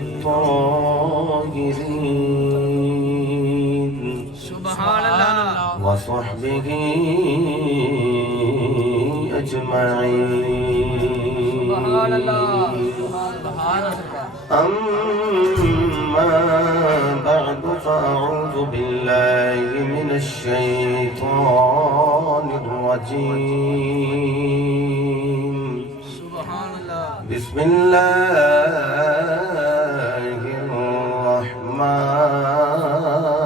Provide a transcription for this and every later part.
الطاهرين سبحان اللہ وصحبه أجمعين سبحان اللہ أما بعد فأعوذ بالله من الشيطان الرجيم سبحان اللہ بسم الله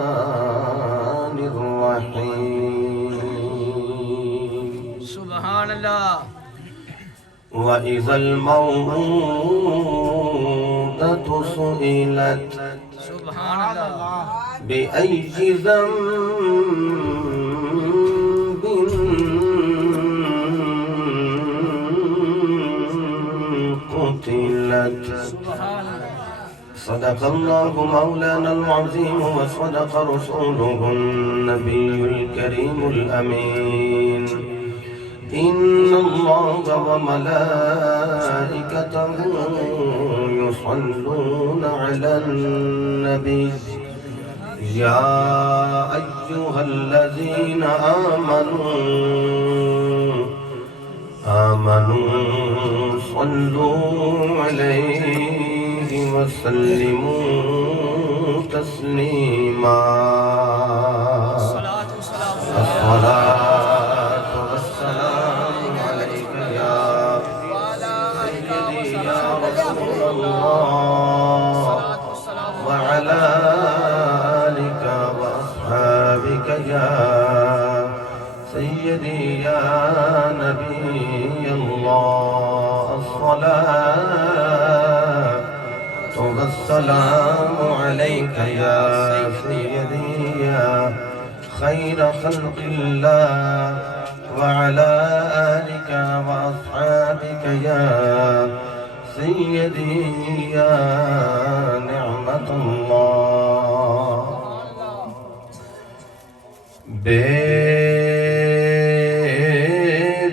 الرحمن الرحيم سبحان اللہ وإذا الموءودة سئلت سبحان اللہ بأي ذنب قتلت سبحان اللہ صدق الله مولانا العظيم وصدق رسوله النبي الكريم الأمين إن الله وملائكته يصلون على النبي يا أيها الذين آمنوا صلوا عليه وسلموا تسليما الصلاة والسلام الصلاة والسلام عليك يا سيدي يا رسول الله وعلى آلك وأصحابك يا سيدي يا نبي الله الصلاة والسلام عليك يا سيدي يا خير خلق الله وعلى آلك وأصحابك يا سيدي يا نعمة الله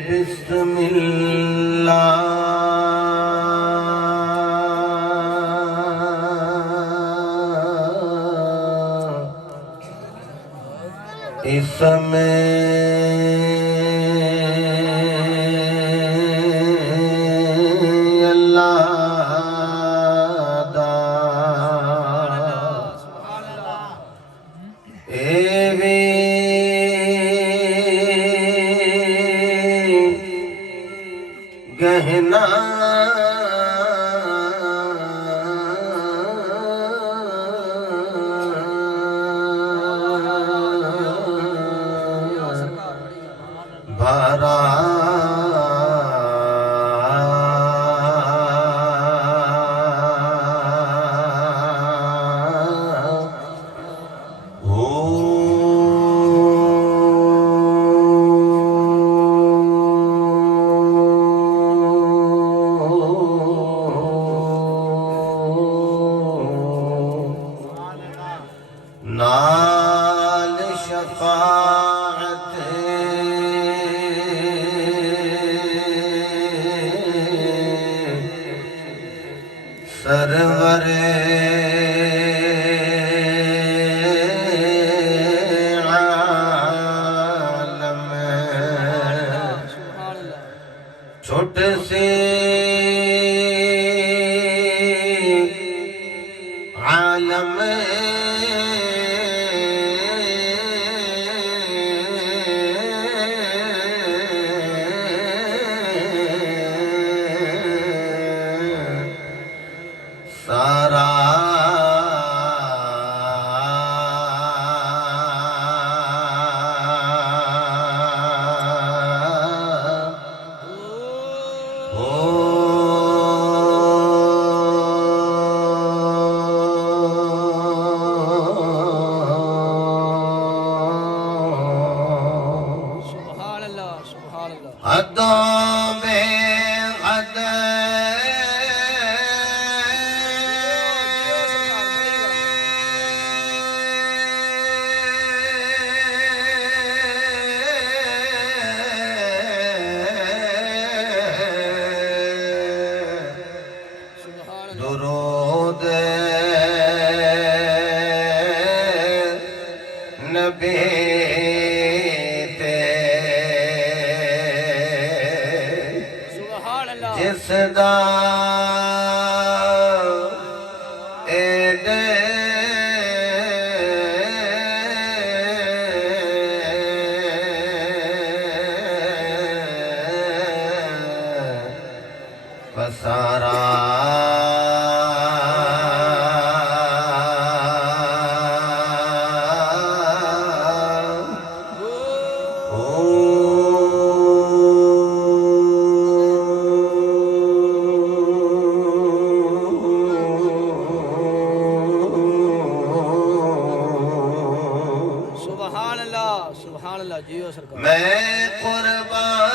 بسم الله اسم گہنا بھرا نال شفاعت سرور عالم چھوٹ سے عالم سارا سبحان اللہ سبحان اللہ حدوں میں حد درود نبی تے سبحان اللہ جس دا ایڈے پسارا سبحان اللہ جیو سرکار میں قربان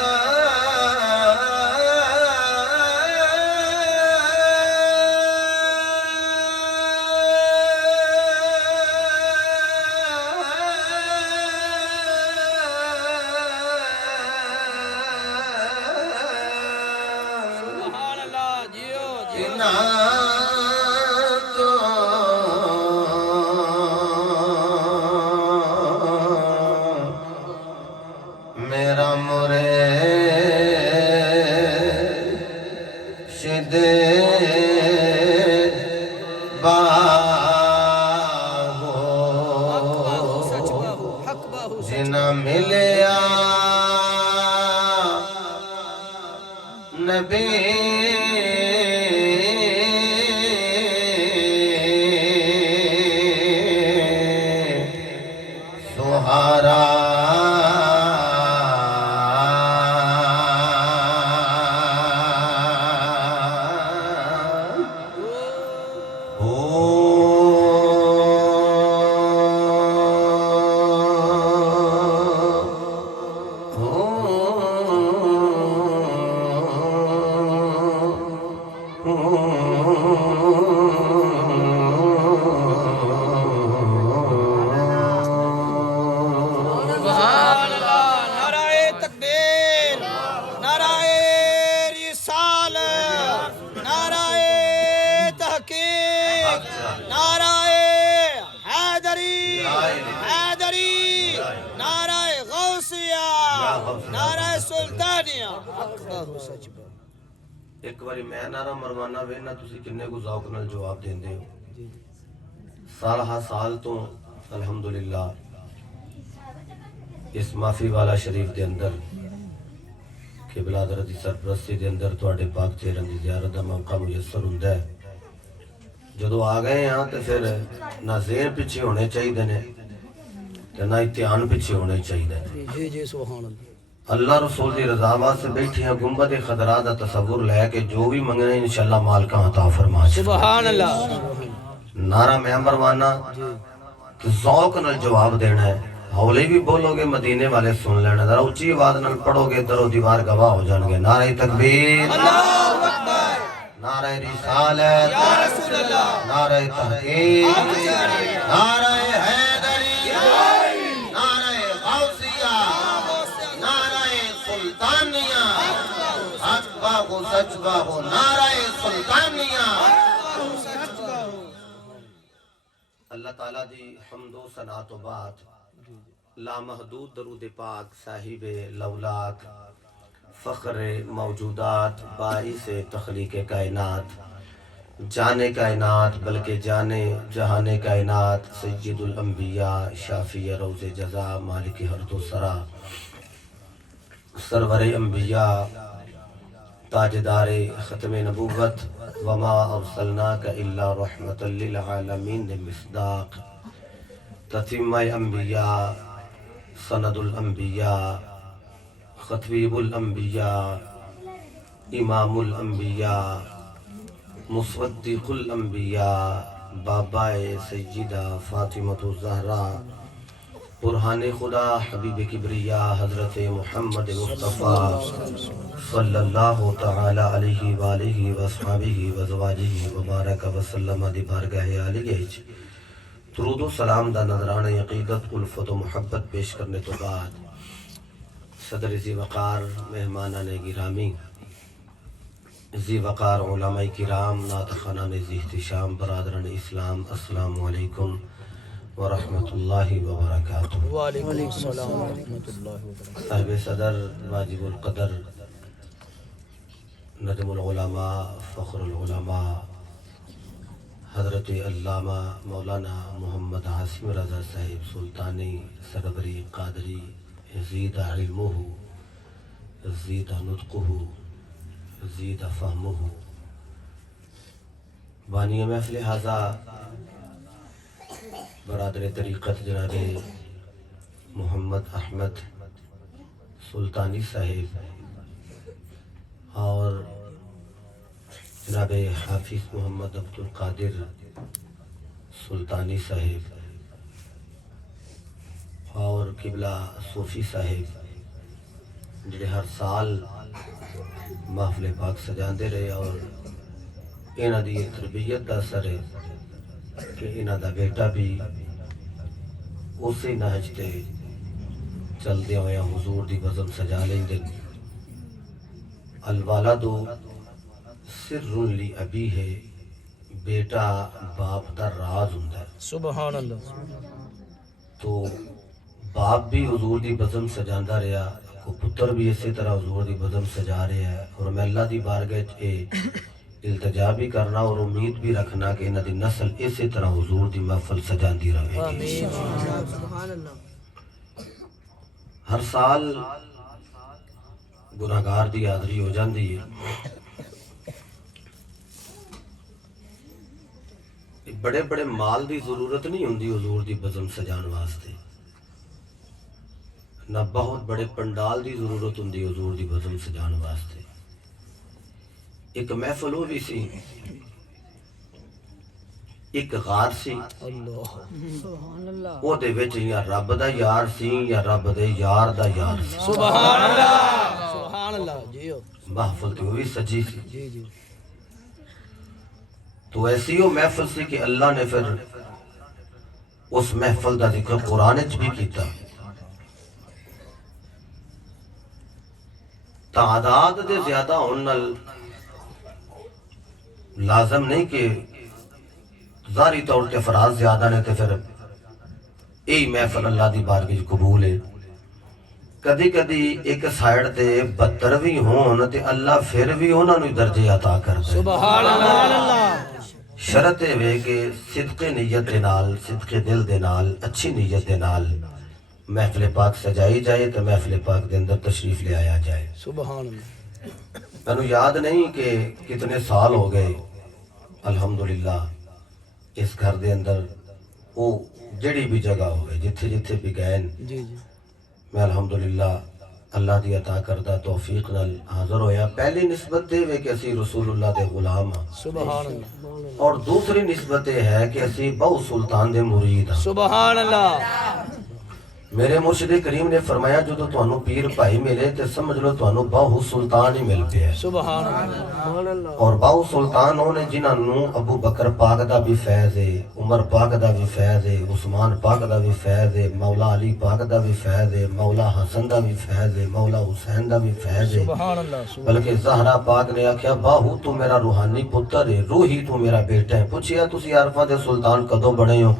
سبحان اللہ جیو جیو نہ تو میرا مرشد باہو سچ باہو حق باہو جنا ملیا نبی سہارا سبحان اللہ نعرہ تکبیر نعرہ رسالت نعرہ تحقیق نعرہ حیدری نعرہ غوثیہ نعرہ سلطانیہ حق باہو سچ باہو ایک باری میں نعرہ مروانا وینا تسی کنے کو ذوق نال جواب دیندے ہو سال ہا سال تو الحمدللہ اس معافی والا شریف دے اندر قبلہ حضرت دی سرپرستی دے اندر تواڈے پاک چہرے دی زیارت دا موقع میسر ہوندا ہے جدو آ گئے ہاں تے پھر نہ ذہن پیچھے ہونے چاہیے نے تے نہ امتحان پیچھے ہونے چاہیے جی جی سبحان اللہ اللہ رسول دی رضا واسطے بیٹھے ہیں گنبد خضرا دا تصور لے کے جو بھی منگنے انشاءاللہ مالکاں عطا فرما سبحان اللہ نعرہ میں مروانا کہ ذوق نال جواب دینا ہے حولے بھی بولو گے مدینے والے سن لینا ذرا اونچی آواز نال پڑھو گے در و دیوار گواہ ہو جان گے نعرہ تکبیر اللہ اکبر نعرہ رسالت یا رسول اللہ نعرہ تحقیق نعرہ حیدری نعرہ غوثیہ نعرہ سلطانیہ حق باہو سچ باہو نعرہ سلطانیہ اللہ تعالیٰ دی حمد و ثنا تو بعد لامحدود درود پاک صاحب لولاک فخر موجودات باعث تخلیق کائنات جانے کائنات بلکہ جانے جہان کائنات سید الانبیاء شافی روز جزا مالک حرد و سرا سرور انبیاء تاجدار ختم نبوت وما ارسلناک الا رحمت للعالمین مصداق تتمہ انبیاء سند الانبیاء خطیب الانبیاء امام الانبیاء مصدق الانبیاء بابا سیدہ فاطمہ الزہرا برہان خدا حبیب کبریا حضرت محمد مصطفیٰ صلی اللہ تعالی علیہ وآلہ وصحبہ وزواجہ وبارک وسلم دی بارگاہ عالیہ درود و سلام دا نظران عقیدت الفت و محبت پیش کرنے تو بعد صدر ذی وقار مہمانان گرامی ذی وقار علماء کرام، نعت خوانان ذی احتشام، برادران اسلام، السلام علیکم ورحمۃ اللہ وبرکاتہ۔ وعلیکم السلام ورحمۃ اللہ وبرکاتہ۔ صاحب صدر واجب القدر ندم العلماء فخر العلماء حضرت علامہ مولانا محمد عاصم رضا صاحب سلطانی سربری قادری، زید علمہ زید نطقہ زید فہمہ، بانی محفل حاضہ برادر طریقت جناب محمد احمد سلطانی صاحب اور جناب حافظ محمد عبد القادر سلطانی صاحب اور قبلہ صوفی صاحب جڑے ہر سال محفل پاک سجاندے رہے، اور انہاں دی تربیت دا اثر ہے کہ انہاں دا بیٹا بھی اسی نہج تے چلدے ہوئے حضور دی بزم سجا لیندے۔ الوالد سر لی ابی ہے، بیٹا باپ دا راز ہوندا ہے۔ سبحان اللہ۔ تو باپ بھی حضور دی بزم سجاندا رہا، کو پتر بھی اسی طرح حضور دی بزم سجا رہا ہے، اور میں اللہ دی بارگاہ وچ التجا بھی کرنا اور امید بھی رکھنا کہ انہاں دی نسل اسی طرح حضور دی محفل سجاندی رہے گی۔ آمین۔ سبحان اللہ۔ ہر سال گناہگار دی حاضری ہو جاندی ہے۔ بڑے بڑے مال دی ضرورت نہیں ہوندی حضور دی بزم سجان واسطے، نہ بہت بڑے پنڈال دی ضرورت ہوندی حضور دی بزم سجان واسطے۔ ایک محفل ہو بھی سی، ایک غار سی، اللہ او دے وچ یا رب دا یار سی یا رب دے یار دا یار سی۔ سبحان اللہ۔ سبحان اللہ۔ جی محفل تے ہوئی سجی سی، جی جی۔ تو ایسی وہ محفل سی کہ اللہ نے پھر اس محفل دا ذکر قرآن وچ بھی کیتا۔ تعداد دے زیادہ ہون نال لازم نہیں کہ ظاہری طور تے افراد زیادہ نے تے پھر یہی محفل اللہ دی بارگاہ وچ قبول ہے۔ کدی کدی ایک سائیڈ تے 72 بھی ہون تے اللہ پھر بھی انہاں نوں درجے عطا کردا ہے۔ سبحان اللہ۔ شرط ہے کہ صدق نیت دے نال، صدق دل دے نال، اچھی نیت دے نال محفل پاک سجائی جائے تو محفل پاک دے اندر تشریف لے آیا جائے۔ سبحان اللہ۔ میں یاد نہیں کہ کتنے سال ہو گئے الحمدللہ اس گھر دے اندر وہ جڑی بھی جگہ ہوئے جتھے جتھے بھی گئے جی جی۔ میں الحمدللہ اللہ دی عطا کردہ توفیق نال حاضر ہویا۔ پہلی نسبت دے وے کہ اسی رسول اللہ دے غلام ہاں، سبحان اللہ۔ اور دوسری نسبت یہ ہے کہ اسی بہو سلطان دے مرید ہاں۔ سبحان اللہ۔ میرے مرشد کریم نے فرمایا جو تو انہوں پیر بھائی ملے تے سمجھ لو تو انہوں بہو سلطان ہی مل پیا ہے۔ سبحان اللہ۔ اور بہو سلطان ہونے جنہوں ابو بکر پاک دا بھی فیض ہے، عمر پاک دا بھی فیض ہے، عثمان پاک دا بھی فیض ہے، مولا علی پاک دا بھی فیض ہے، مولا حسن دا بھی فیض ہے، مولا حسین دا بھی فیض ہے۔ سبحان اللہ۔ بلکہ زہرا پاک نے آکھیا باہو تو میرا روحانی پتر ہے، روحی تو میرا بیٹا ہے۔ پوچھیا تسی عارفاں دے سلطان کدوں بنے ہو؟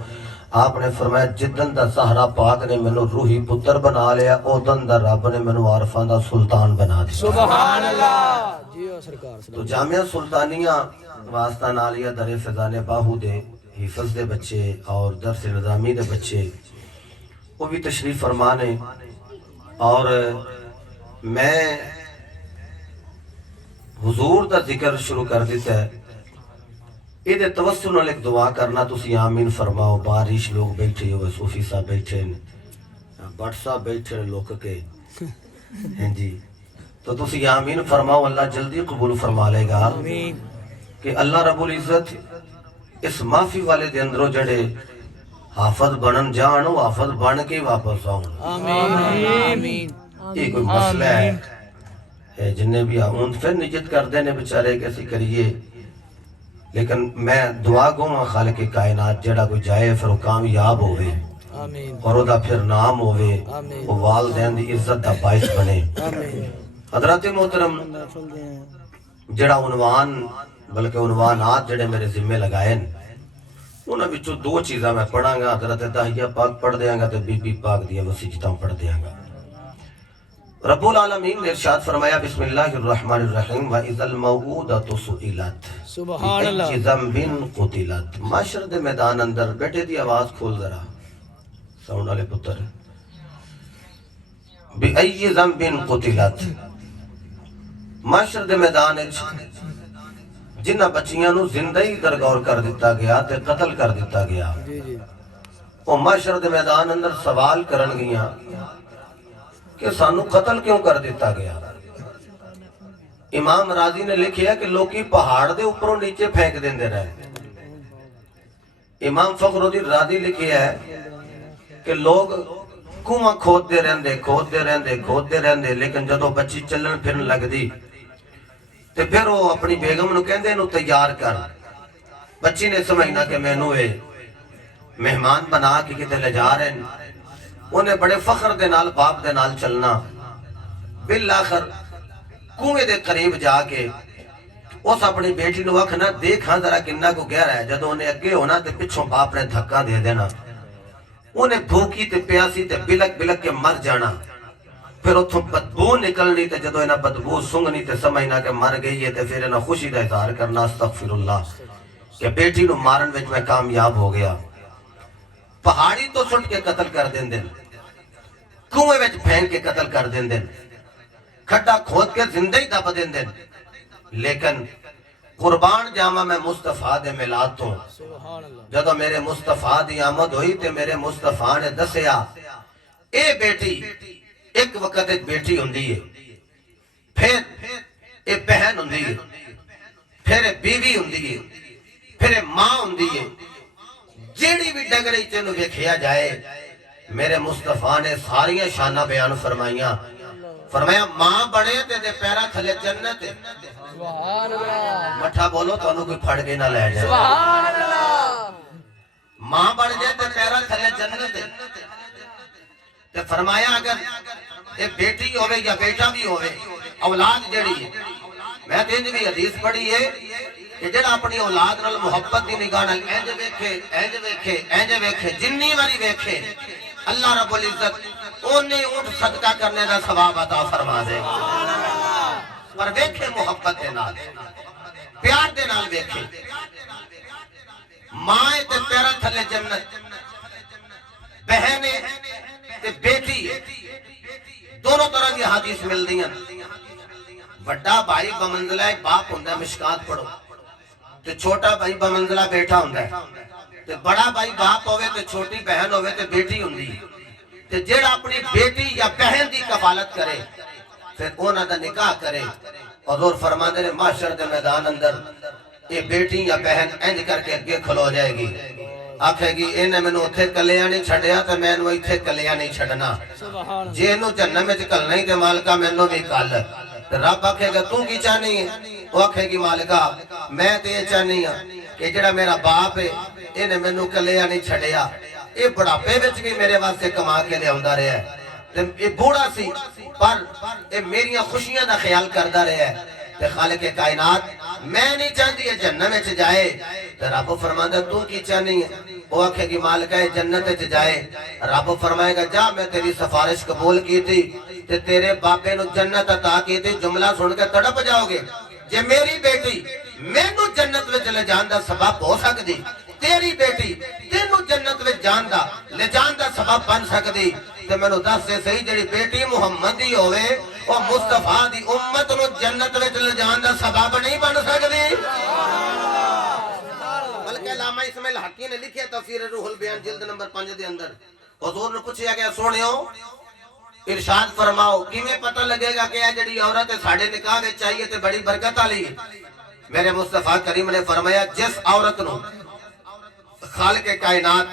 آپ نے فرمایا جدن دا زہرا پاک نے منو روحی پتر بنا لیا، اودن دا رب نے منو عارفاں دا سلطان بنا دیا۔ سبحان اللہ۔ جی سرکار۔ تو جامعہ سلطانیہ واسطہ نالیہ در فضان باہو دے حفظ دے بچے اور درس نظامی دے بچے وہ بھی تشریف فرمانے، اور میں حضور دا ذکر شروع کر دیتا ہے۔ یہ توسل نال ایک دعا کرنا، تسی آمین فرماؤ۔ بارش لوگ بیٹھے ہوئے، صوفی صاحب بیٹھے ہیں، بٹ صاحب بیٹھے ہیں لوگ کے ہیں جی، تو تسی آمین فرماؤ، اللہ جلدی قبول فرما لے گا کہ اللہ رب العزت اس معافی والے دے اندروں جڑے حافظ بنن جان وہ حافظ بن کے واپس آؤں۔ آمین۔ یہ کوئی مسئلہ ہے جنہیں بھی آؤں پھر نجت کر دینے بچارے کیسی کریے، لیکن میں دعا گوں خالق کائنات جڑا کوئی جائے پھر وہ کامیاب ہوئے آمین۔ اور وہ دا پھر نام ہوئے، آمین۔ وہ والدین دی عزت دا باعث بنے۔ آمین۔ حضرات محترم، جڑا عنوان بلکہ عنوانات جڑے میرے ذمے لگائے انہاں وچوں دو چیزاں میں پڑھاں گا، حضرت داہیہ پاک پڑھ دیاں گا تے بی بی پاک دیاں وسیجتاں پڑھ دیاں گا۔ رب العالمین نے ارشاد فرمایا بسم اللہ الرحمن الرحیم وَإِذَا الْمَوْءُودَةُ سُئِلَتْ سبحان اللہ۔ بِأَيِّ ذَنبٍ قُتِلَتْ۔ معاشر دے میدان اندر بیٹے دی آواز کھول ذرا، ساؤنڈ والے پتر، بِأَيِّ ذَنبٍ قُتِلَتْ۔ معاشر دے میدان جنہ بچیاں نو زندہ ہی درگور کر دیتا گیا تے قتل کر دیتا گیا، جی جی وہ معاشر دے میدان اندر سوال کرن گیاں کہ سانو قتل کیوں کر دیتا گیا؟ امام راضی نے لکھیا کہ لوکی پہاڑ دے اوپروں نیچے پھینک دیندے رہے۔ امام فخر الدین راضی لکھیا ہے کہ لوگ کنواں کھودتے رہندے لیکن جدوں بچی چلن پھرن لگ دی تے پھر وہ اپنی بیگم نو کہندے نو تیار کر۔ بچی نے سمجھنا کہ میں نو مہمان بنا کے کتے لے جا رہے ہیں، انہیں بڑے فخر دے نال باپ دے نال چلنا، بالآخر کنویں دے قریب جا کے اس اپنی بیٹی نو آکھنا دیکھاں ذرا کننا کو گہرا ہے، جدوں انہیں اگے ہونا تے پچھوں باپ نے دھکا دے دینا، انہیں بھوکی تے پیاسی تے بلک بلک کے مر جانا، پھر اتھوں بدبو نکلنی تے جدوں انہیں بدبو سنگنی تے سمجھنا کہ مر گئی ہے تے پھر انہیں خوشی دا اظہار کرنا استغفر اللہ کہ بیٹی نو مارن وچ میں کامیاب ہو گیا۔ پہاڑی تو سٹ کے قتل کر دیں دن، کنویں وچ پھینک کے قتل کر دیں دن، کھڈا کھود کے زندہ ہی دب دیں دن، لیکن قربان جاما میں مصطفیٰ دے میلاد تو سبحان اللہ۔ جدو میرے مصطفیٰ دی آمد ہوئی تے میرے مصطفیٰ نے دسیا اے بیٹی ایک وقت ایک بیٹی ہوندی ہے، پھر ایک بہن ہوندی ہے، پھر ایک بیوی ہوندی ہے، پھر ایک ماں ہوندی ہے، جیڑی بھی ڈگری چنو ویکھیا جائے میرے مصطفیٰ نے ساریاں شانہ بیان فرمائیاں، فرمایا ماں بڑے تے دے پیرا تھلے جنت ہے، سبحان اللہ۔ مٹھا بولو تو انہوں کوئی پھڑ کے نہ لے جائے، سبحان اللہ۔ ماں بڑھ جائے تے پیرا تھلے جنت ہے، تے فرمایا اگر ایک بیٹی ہوئے یا بیٹا بھی ہوئے اولاد جڑی ہے، میں دن بھی حدیث پڑھی ہے کہ جڑا اپنی اولاد نال محبت دی نگاہ نال اینج ویکھے جنی واری ویکھے اللہ رب العزت انہیں اونٹ صدقہ کرنے دا ثواب عطا فرما دے گا، پر ویکھے محبت دے نال پیار دے نال ویکھے۔ ماں تے پیرا تھلے جنت، بہن تے بیٹی دونوں طرح کی حدیث مل دیاں۔ بڑا بھائی بمنزلہ ایک باپ ہوندہ ہے، مشکات پڑھو، تے چھوٹا بھائی بمنزلہ بیٹا ہوندہ ہے، تے بڑا بھائی باپ ہوئے تے چھوٹی بہن ہوئے تے بیٹی ہوندی، تے جیڑا اپنی بیٹی یا بہن دی کفالت کرے پھر اونا دا نکاح کرے، حضور فرماندے نے معاشر دے میدان اندر یہ بیٹی یا بہن انج کر کے اگے کھلو جائے گی، آکھے گی انہیں میں نے اتھے کلیاں نہیں چھڑیا تو میں نے اتھے کلیاں نہیں چھڑنا، جی انہوں جنم میں چکل نہیں تے مالکہ میں نے بھی کال، رب آکھے گا تو کی چاہنی ہے، وہ آکھے گی مالکہ میں تے یہ چاہنی ہے کہ جڑا میرا باپ ہے انہیں میں نے کلیاں نہیں چھڑیا، یہ بڑھاپے وچ بھی میرے واسطے کما کے لے آندا رہا ہے، یہ بوڑھا سی پر یہ میری خوشیاں دا خیال کردہ رہا ہے، تے خالق کائنات میں نہیں چاہتی ہے جنت میں جائے، تے رب فرماندہ تو کی چاہنی ہے، وہ آکھے گی مالکہ جنت میں جائے، رب فرمائے گا جا میں تیری سفارش قبول کی تھی تے تیرے باپے نو جنت عطا کی تھی، جملہ سن کے تڑپ جاؤ گے، جے میری بیٹی میں نو جنت میں لے جان دا سبب ہو سکتی، تیری بیٹی تینو جنت میں جان دا لے جان دا سبب بن سکتی، تے میں نو دس سے صحیح جڑی بیٹی محمد دی ہوئے وہ مصطفیٰ دی امت نو جنت میں لے جان دا سبب نہیں بن سکتی۔ بلکہ علامہ اسماعیل حقی نے لکھیا تفسیر روح البیان جلد نمبر 5 دے اندر، حضور نے پوچھیا گیا سونیو ارشاد فرماؤ کیویں پتہ لگے گا کہ یہ جڑی عورت ساڈے نکاح وچ چاہیے تے بڑی برکت والی ہے؟ میرے مصطفیٰ کریم نے فرمایا جس عورت نو خالق کائنات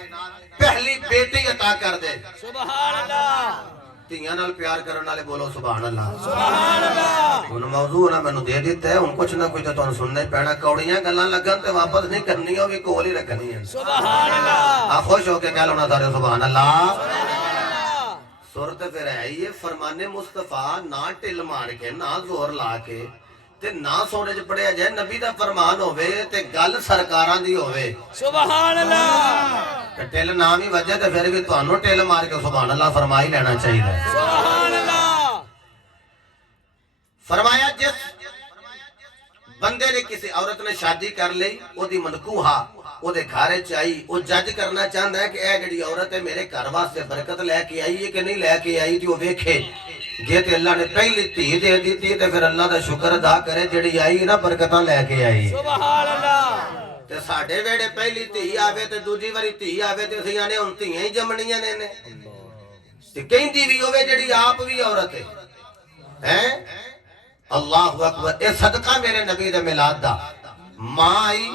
پہلی بیٹی عطا کر دے، سبحان اللہ، تیاں نال پیار کرن والے بولو سبحان اللہ، سبحان اللہ۔ ہن موضوع نہ مینوں دے دیتا ہے، ہن کچھ نہ کچھ تے تانوں سننا ہی پینا، کوڑیاں گلاں لگن تے واپس نہیں کرنی، او وی کول ہی رکھنی ہے، سبحان اللہ، آ خوش ہو کے کہہ لو نا سارے سبحان اللہ۔ صورت پھر ہے یہ فرمان مصطفیٰ نہ ٹل مار کے نہ زور لا کے تے نہ سونے چ پڑھیا جائے نبی دا فرمان ہوے تے گل سرکاراں دی ہوے سبحان اللہ تے ٹل نام ہی وجہ تے پھر بھی تانوں ٹل مار کے سبحان اللہ فرما ہی لینا چاہیے سبحان اللہ فرمایا جس بندے نے کسی عورت نے شادی کر لی او دی منکوہا او دے گھر چ آئی او جج کرنا چاہندا ہے کہ اے جڑی عورت ہے میرے گھر واسطے برکت لے کے آئی ہے کہ نہیں لے کے آئی تے او ویکھے جے تے اللہ نے پہلی دھی دے دتی تے پھر اللہ دا شکر ادا کرے جڑی آئی نا برکتاں لے کے آئی سبحان اللہ تے ساڈے ویڑے پہلی دھی آوے تے دوجی واری دھی آوے تے اسیاں نے ہن دھیاں ہی جمنیاں نے تے کہندی وی ہوے جڑی آپ وی عورت ہے ہیں اللہ اکبر اے صدقہ میرے نبی دے میلاد دا ماں آئی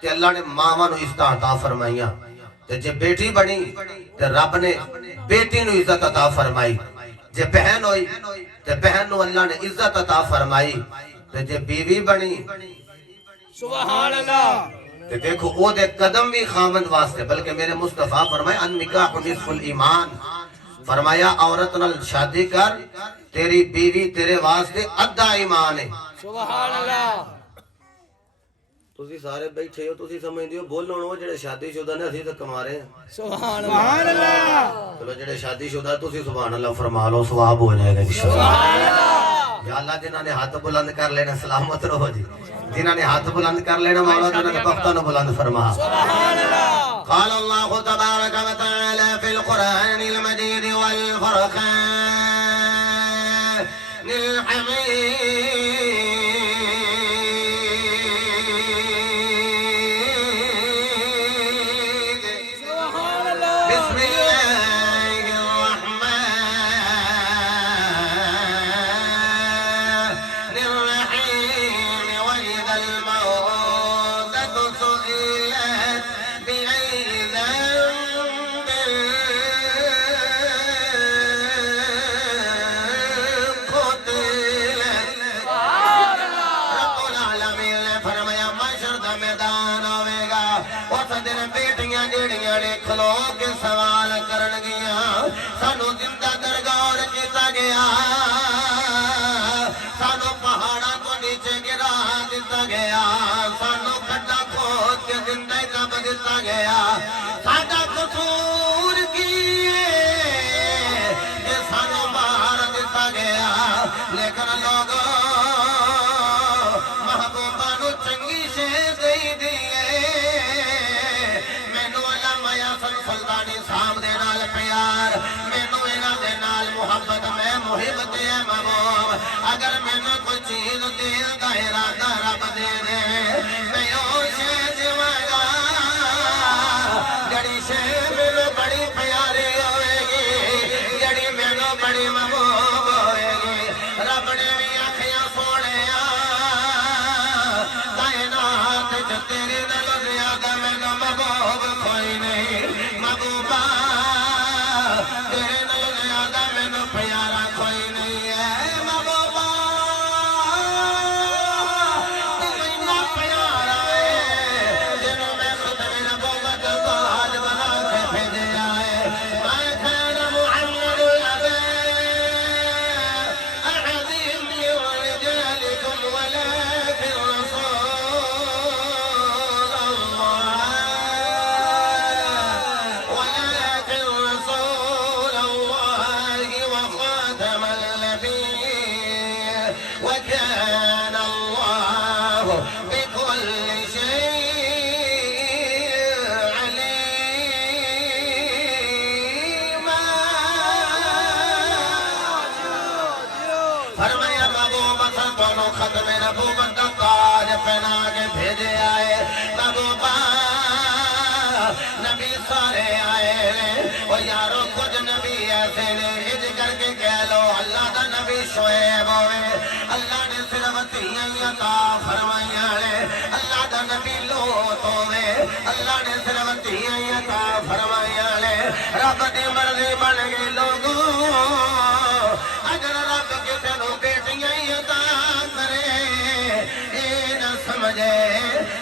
تے اللہ نے ماواں نو عزت عطا فرمائیاں تے جے بیٹی بنی تے رب نے بیٹی نو عزت عطا فرمائی جے بہن ہوئی تے بہن نو اللہ نے عزت عطا فرمائی تے جے بیوی بنی سبحان اللہ تے دیکھو او دے قدم بھی خامند واسطے بلکہ میرے مصطفیٰ فرمائے النکاح نصف الایمان فرمایا عورت نال شادی کر تیری بیوی تیرے واسطے ادھا ایمان ہے سبحان اللہ تسی سارے بیٹھے ہو تسی سمجھدے ہو بولن او جڑے شادی شدہ نے اسی تے کما رہے ہیں سبحان اللہ چلو جڑے شادی شدہ تسی سبحان اللہ فرما لو ثواب ہو جائے گا انشاءاللہ سبحان اللہ یا اللہ جنہاں نے ہاتھ بلند کر لینا سلامت رہو جی جنہاں نے ہاتھ بلند کر لینا مولا جنہاں نے پختہ نو بلند فرما سبحان اللہ قال اللہ تبارک و تعالی فی القرآن المجید والفرقان الحمید سبحان اللہ بسم اللہ الرحمن الرحیم وإذا الموءودة سئلت بأي ذنب قتلت رب العالمین نے فرمایا محشر دا میدان ہوے گا اس دن بیٹیاں جڑیاں نے کھلو کے سوال کرن گیاں سانو زندہ درگور کیتا گیا سانو پہاڑاں کو نیچے گرا دیتا گیا سانو کھڈا کھود کے زندہ دب دیتا گیا ساڈا قصور کی ہے کہ سانو مار دیتا گیا لیکن لوگوں محبوبہ نو چنگی شے دئی دیئے مینوں علامہ یاسر سلطانی صاحب دے نال پیار مینوں انہاں دے نال محبت میں محب تے محبوب اگر مینوں کوئی چیز دین دا ارادہ رب دے دے میں او شے دیواں گا جڑی شے مینوں بڑی پیاری ہوئے گی جڑی مینوں بڑی محبوب ہوئے گی رب نے بھی آکھیا سونیا کائنات وچ تیرے نالوں زیادہ مینوں محبوب کوئی نہیں محبوبہ تیرے نالوں زیادہ مینوں پیارا کوئی نہیں ہے محبوبہ تو اتنا پیارا ہے جنوں میں ختم نبوت کو حال بنا کے بھیجا ہے میں خیر محمد الابا احد من رجالكم ولكن رسول الله وخاتم النبيين وكان الله بكل شيء عليما فرمایا محبوبہ دونوں ختم نبوت کا تاج پہنا کے بھیجے آئے محبوبہ نبی سارے آئے وہ یارو کچھ نبی ایسے نے ہج کر کے کہہ لو اللہ دا نبی شعیب ہوئے اللہ نے صرف تیاں عطا فرمائیاں نے اللہ دا نبی لوط ہوئے اللہ نے صرف تیاں عطا فرمائیاں نے رب دی مرضی بن گئی لوگوں اگر رب کسی نو بیٹیاں عطا کرے اے نہ سمجھے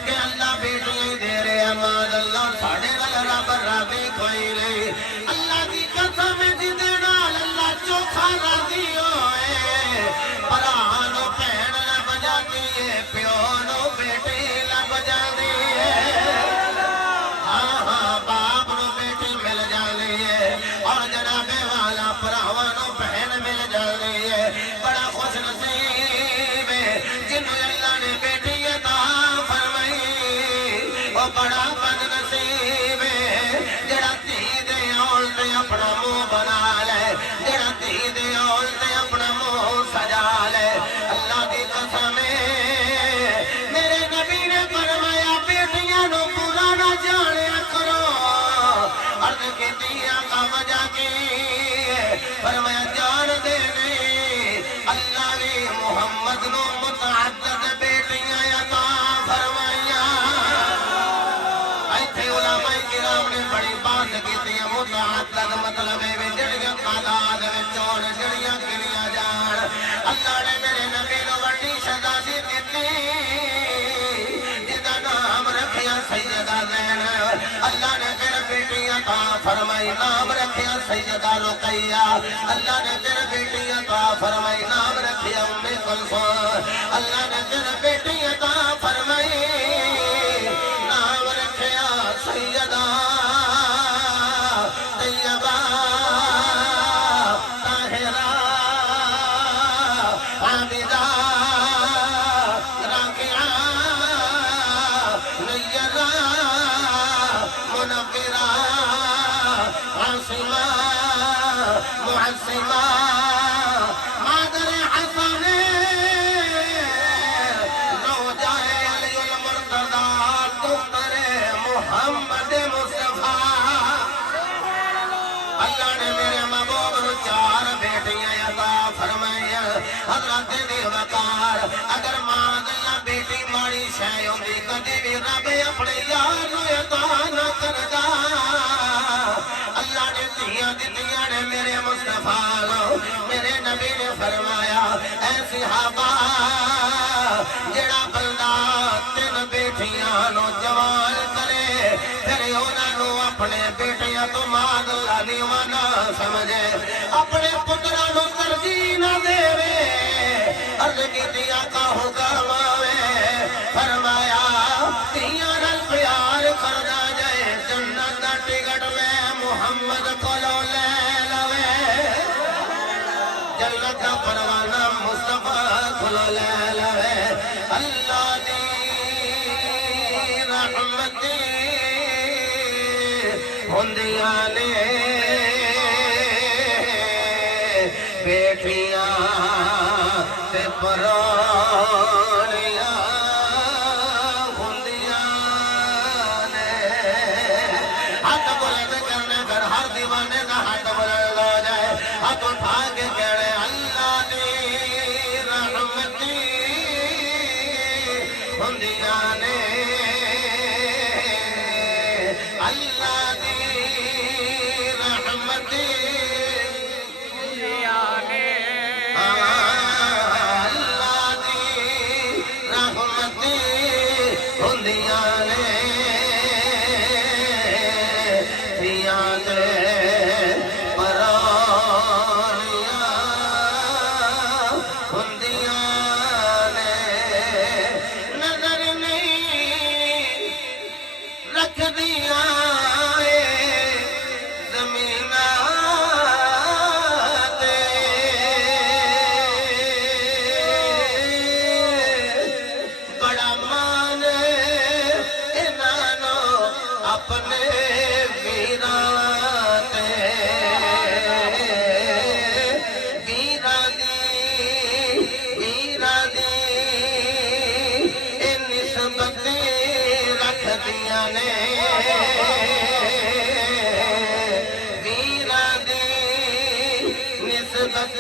کہ اللہ بیٹیاں ہی دے رہے ہیں ماد اللہ ساڑھے نال رب راضی کوئی نہیں اللہ دی قسم جدے نال اللہ چوکھا راضی ہوئے پرانو پہن نہ بجاتی عرض کی آقا وجہ کی فرمایا جان دے اللہ نے محمد نو متعدد بیٹیاں عطا فرمائیاں ایتھے علماء کرام نے بڑی بات کیتی ہے متعدد مطلب ہے جڑیاں تعداد وچ ہون جڑیاں گنیاں جان اللہ نے میرے نبی نو وڈی شہزادی دتی جدا نام رکھیا سیدہ زینب اللہ نے پھر بیٹی عطا فرمائی نام رکھیا سیدہ رقیہ اللہ نے پھر بیٹی عطا فرمائی نام رکھیا ام کلثوم اللہ نے پھر بیٹی عطا فرمائی نام رکھیا سیدہ طیبہ طاہرہ عابدہ راکعہ نیرہ منورہ عاصمہ معصمہ مادر حسن زوجہ علی المرتضی دختر محمد مصطفیٰ اللہ نے میرے محبوب نو 4 بیٹیاں عطا فرمائیاں حضرت دی وقار اگر ماں دیا بیٹی ماڑی شے ہوندی کدی بھی رب اپنے یار نو عطا نہ کردا اللہ نے دھیاں دتیاں نے میرے مصطفیٰ نو میرے نبی نے فرمایا اے صحابہ جڑا بندہ 3 بیٹیاں نو جوان کرے پھر انہاں نو اپنے بیٹیاں تو ماد اللہ نیواں نہ سمجھے اپنے پتراں نو ترجیح نہ دے عرض کیتی آقا حکم آوے فرمایا دھیاں نال پیار کردا جائے جنت دا ٹکٹ میں محمد کولو لے لوے جنت دا پروانہ مصطفیٰ کولو لے لوے اللہ دی رحمتی ہوندیاں نے بیٹیاں تے پرانیاں ہوندیاں نے ہاتھ بلند کرنے پر ہر دیوانے کا ہاتھ بلند ہو جائے ہاتھ اٹھا کے کہنے اللہ دی رحمتی ہوندیاں نے اللہ دی رحمتی اللہ دی رحمتی ہوندیاں نے دھیاں دے پرانیاں ہوندیاں نے نظر نہیں رکھ دیاں اپنے ویران دی نسبت رکھ دیاں نے ویران دی نسبت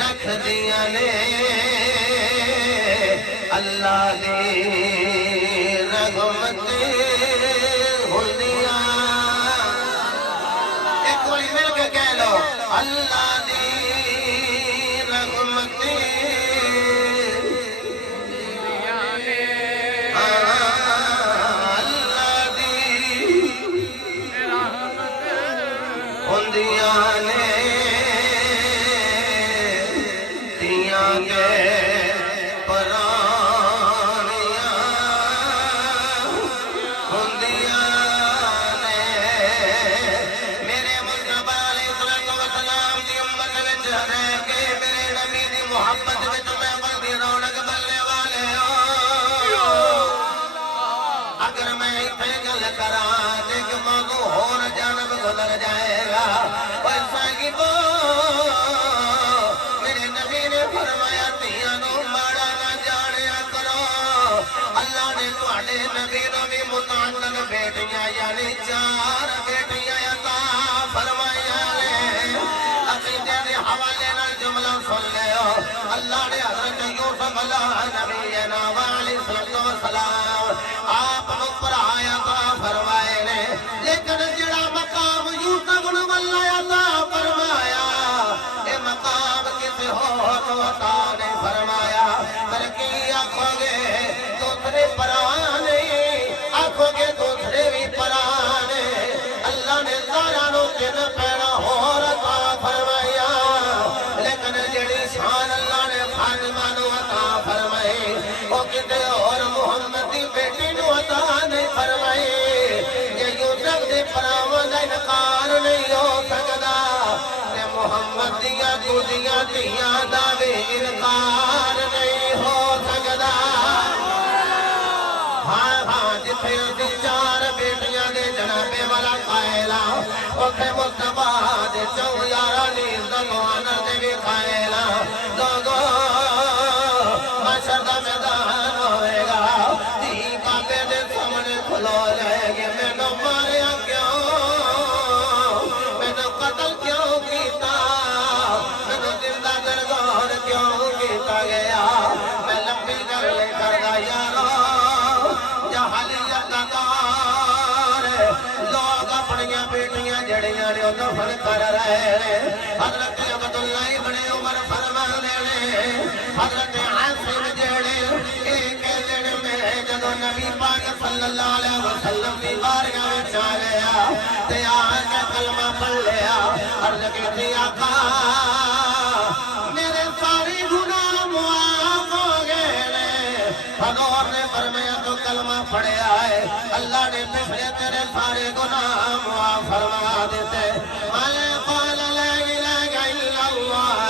رکھ دیاں نے اللہ دی رحمت ایک بڑی مل کے کہہ لو اللہ دی رحمت اللہ دی ہوندیاں نے دھیاں دے پرانیاں ہوندیاں محبت میں تمہیں بڑی رونق بلنے والے ہو اگر میں اتنے گل کران ایک موضوع اور جانب گزر جائے گا ویسا ہی وہ میرے نبی نے فرمایا دھیاں نو ماڑا نہ جانیا کرو اللہ نے تواڈے نبی نو بھی متعدد بیٹیاں یعنی 4 بیٹیاں پرانے آنکھوں کے دوسرے بھی پرانے اللہ نے سارا نو تین پیڑا اور عطا فرمایا لیکن جڑی شان اللہ نے فاطمہ نو عطا فرمائی وہ کتے اور محمد دی بیٹی نو عطا نہیں فرمائی یہ یوسف دے پراواں دا انکار نہیں ہو سکدا تے محمد دیا دوجیاں دھیاں دا بھی انکار نہیں ہو سکدا جتھے اسی چار بیٹیاں دے جنابے والا قائلہ اوتھے مصطفیٰ دے چون یارہ نیز دلوانر دے بھی قائلہ دوگو محشر دا میدان ہوئے گا دی بابے دے سامنے کھلو جائے گے میں نو ماریا کیوں میں نو قتل کیوں کیتا میں نو زندہ درگور کیوں کیتا گیا میں لمبی کر لے کر گا یارو لوگ اپنی بیٹیاں جڑیاں نے دفن کر رہے ہیں حضرت عبداللہ ابن عمر فرما دینے حضرت عاصم جڑے ایک دن میں جدو نبی پاک صلی اللہ علیہ وسلم کی بارگاہ میں آ گیا تے آ کے کلمہ پڑھ لیا عرض کی آقا میرے سارے گناہ معاف ہو گئے حضور نے فرمایا تو کلمہ پڑھیا ہے اللہ نے پچھلے تیرے سارے گناہ معاف فرما دیتے میں قال لا الہ الا اللہ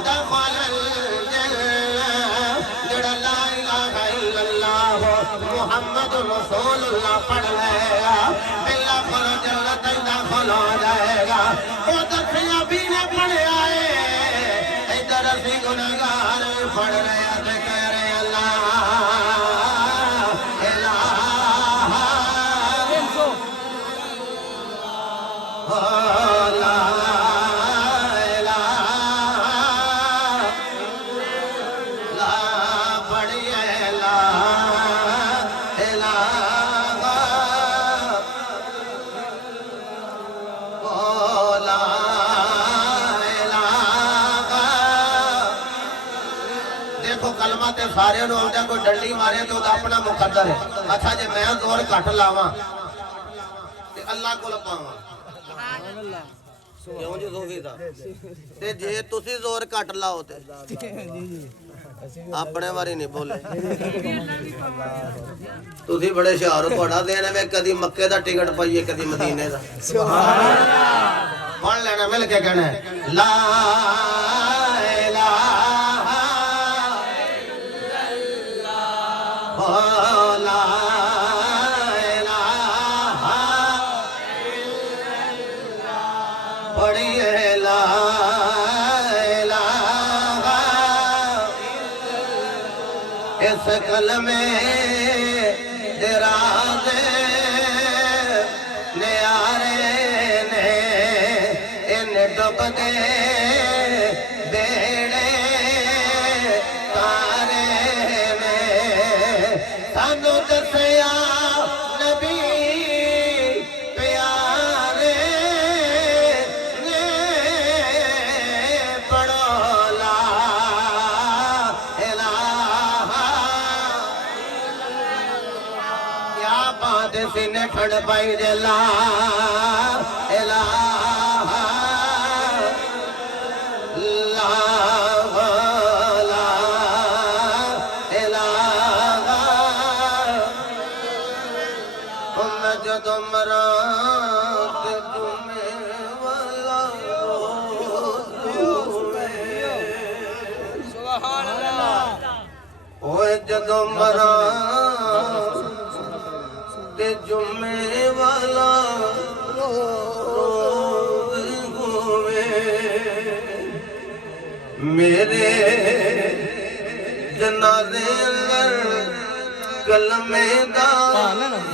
دخل الجنہ جڑا لا الہ الا اللہ محمد رسول اللہ پڑھ لے گا بالآخر جنت داخل ہو جائے گا وہ دکھیا بھی نہ پڑھیا ہے ادھر اسی گناہگار پڑھ رہے ہیں کہہ رہے اللہ سارے نو آدھا کوئی ڈنڈی مارے تو اپنا مقدر ہے اچھا جی میں زور کٹ لاواں تے اللہ کو لپاواں کیوں جی صوفی صاحب تے جے تسی زور کٹ لاؤ تے اپنے بارے نہیں بولے تسی بڑے شہر تھوڑا دین میں کدی مکے دا ٹکٹ پائیے کدی مدینے دا سبحان اللہ پڑھ لینا مل کے کہنا ہے لا اس کلمے درازے نیارے نے ان ڈب دے بیڑے تارے نے سانو دسیا نبی پیارے نے پڑھو لا سینے ٹھڑ پائی دے لا الہ لا لا الہ میں جدو مرات تمہیں والا سبحان اللہ اوہ جدو مرات جمعے والا روز ہوئے میرے جنازے اندر کلمے دا